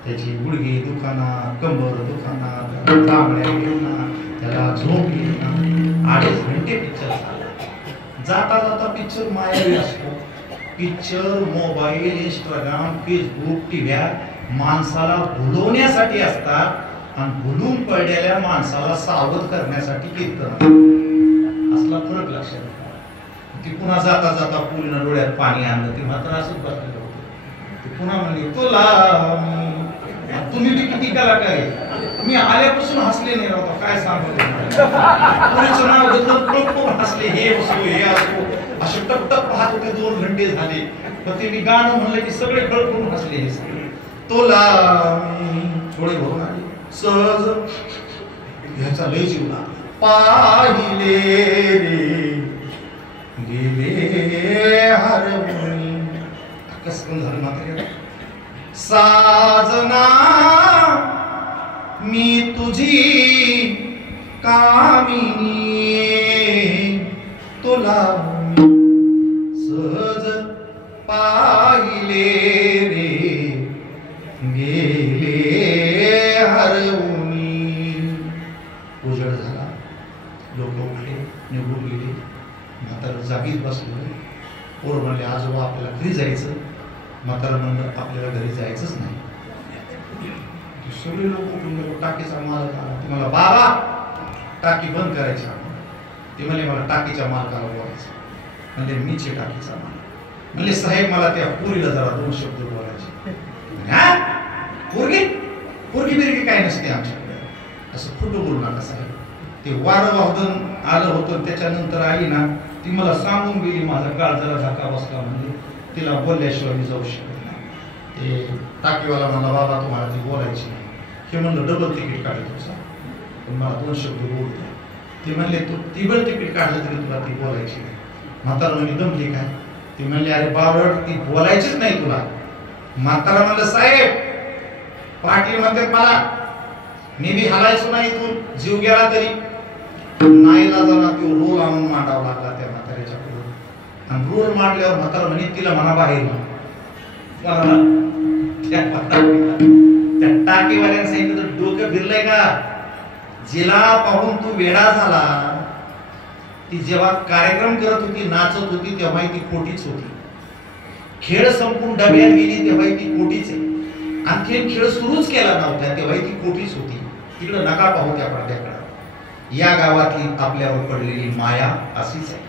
त्याची गुडघे दुखाना, कंबर दुखाना, तांबड्या घेऊना, त्याला झोप येईना. 2.5 घंटे पिक्चर झाला. जाता जाता पिक्चर मायावी असतो. पिक्चर, मोबाईल, इंस्टाग्राम, फेसबुक, टीव्या माणसाला भुलवण्यासाठी असतात आणि भुलून पडलेल्या माणसाला सावध करण्यासाठी कीर्तन असला फरक लक्षात घ्या. ती पुन्हा जाता जाता पूर्ण डोळ्यात पाणी आणलं. ती मात्र असंच बसलेलं होतं. ती पुन्हा म्हणली तुला तुम्ही बी किती कलाकार आहे. मी आल्यापासून हसले नाही राहतो. काय सांगतो पुरीचं नाव घेतलं खूप हसले. हे असो हे असो असे टपटप पाहत होते. 2 घंटे झाले. तर ते मी गाणं म्हणलं की सगळे खळखळून हसले. हे सगळे तुला थोडे भरून आले सहज ह्याचा लय जीव लागला. पाहिले रे गेले हरवुनी. कसं झालं मात्र. साजना मी तुझी कामिनी तुला सहज पाहिले रे गेले हरवुनी. उजेड झाला. लोक उठले, निघून गेले. म्हातारं जागीच बसलो. पोर म्हणले आजोबा आपल्याला घरी जायचं. म्हातारं म्हणलं आपल्याला घरी जायचंच नाही. सगळे लोक उठून गेलो. टाकीचा मालक आला. ते मला बाबा टाकी बंद करायची. ते म्हणले मला टाकीच्या मालकाला बोलायचं. म्हणजे मीच टाकीचा मालक. म्हणले साहेब मला त्या पोरीला जरा 2 शब्द बोलायचे. पोरगी पोरगी बिरगी काय नसते आमच्याकडे. असं खोटं बोलू नका साहेब. ते वारं वावदन आलं होतं. त्याच्यानंतर आली ना ती मला सांगून गेली. माझा काळ जरा धक्का बसला. म्हणजे तिला बोलल्याशिवाय मी जाऊ शकत नाही. ते टाकीवाला मला बाबा तुम्हाला ती बोलायची नाही. हे म्हणलं डबल तिकीट काढलं तुझं पण मला 2 शब्द बोलू द्या. ते म्हणले तू तिबल तिकीट काढलं तरी तुला ती बोलायची नाही. म्हातारा म्हणजे दमली काय. ते म्हणले अरे बावळ ती बोलायचीच नाही तुला. म्हातारा म्हणलं साहेब पाटील म्हणतात मला मी बी हलायचो नाही. इथून जीव गेला तरी नाईला जाणार. तो रोल आणून मांडावा लागला त्या म्हाताऱ्याच्या पुढे. आणि रोल मांडल्यावर म्हातारा म्हणे तिला म्हणा बाहेर त्या टाकीवाल्याने सांगितलं डोकं फिरलंय का. जिला पाहून तू वेडा झाला, ती जेव्हा कार्यक्रम करत होती, नाचत होती, तेव्हा ती कोटीच होती. खेळ संपून डब्यात गेली तेव्हा ती कोटीच आहे. आणखी खेळ सुरूच केला नव्हता तेव्हा ती कोटीच होती. तिकडे नका पाहू त्या पडद्याकडे. या गावातली आपल्यावर पडलेली माया अशीच आहे.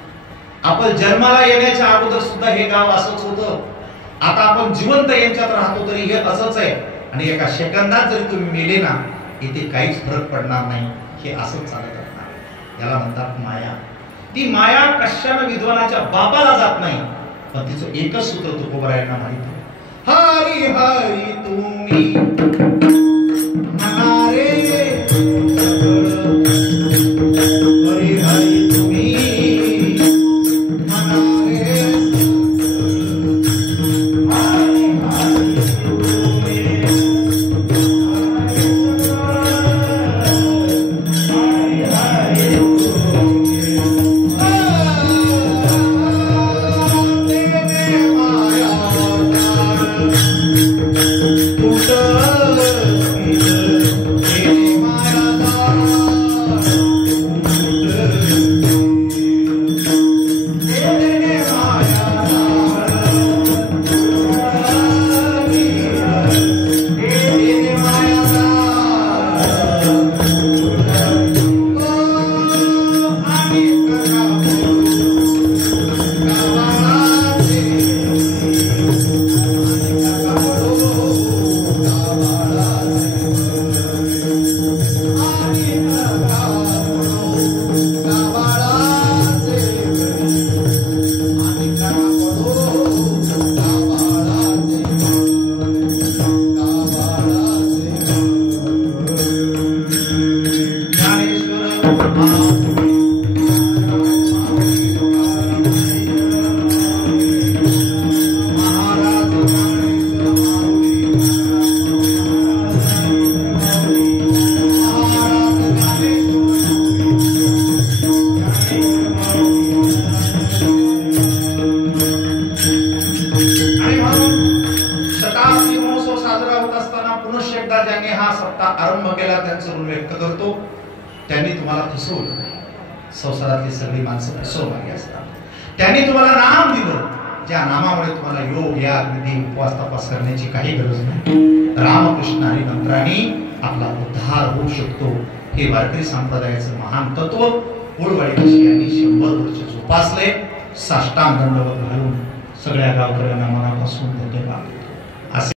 आपण जन्माला येण्याच्या अगोदर सुद्धा हे गाव असंच होतं. आता आपण जिवंत यांच्यात राहतो तरी हे असंच आहे. आणि एका सेकंदात जरी तुम्ही मेले ना, इथे काहीच फरक पडणार नाही. हे असंच चालत असणार. याला म्हणतात माया. ती माया कशाने विद्वानाच्या बापाला जात नाही, पण तिचं एकच सूत्र तुकोबरायांना माहित आहे. हरी हरी तुम्ही म्हणारे, हरी हरी तुम्ही त्यांनी तुम्हाला फसवलं नाही. संसारातली सगळी माणसं फसवणारी असतात. त्यांनी तुम्हाला नाम दिलं, ज्या नामामुळे तुम्हाला योग याग विधी उपवास तपास करण्याची काही गरज नाही. रामकृष्ण हरी मंत्राने आपला उद्धार होऊ शकतो. हे वारकरी संप्रदायाचं महान तत्व कोळवाडी यांनी 100 वर्ष जोपासले. साष्टांग दंडवत घालून सगळ्या गावकऱ्यांना मनापासून धन्यवाद.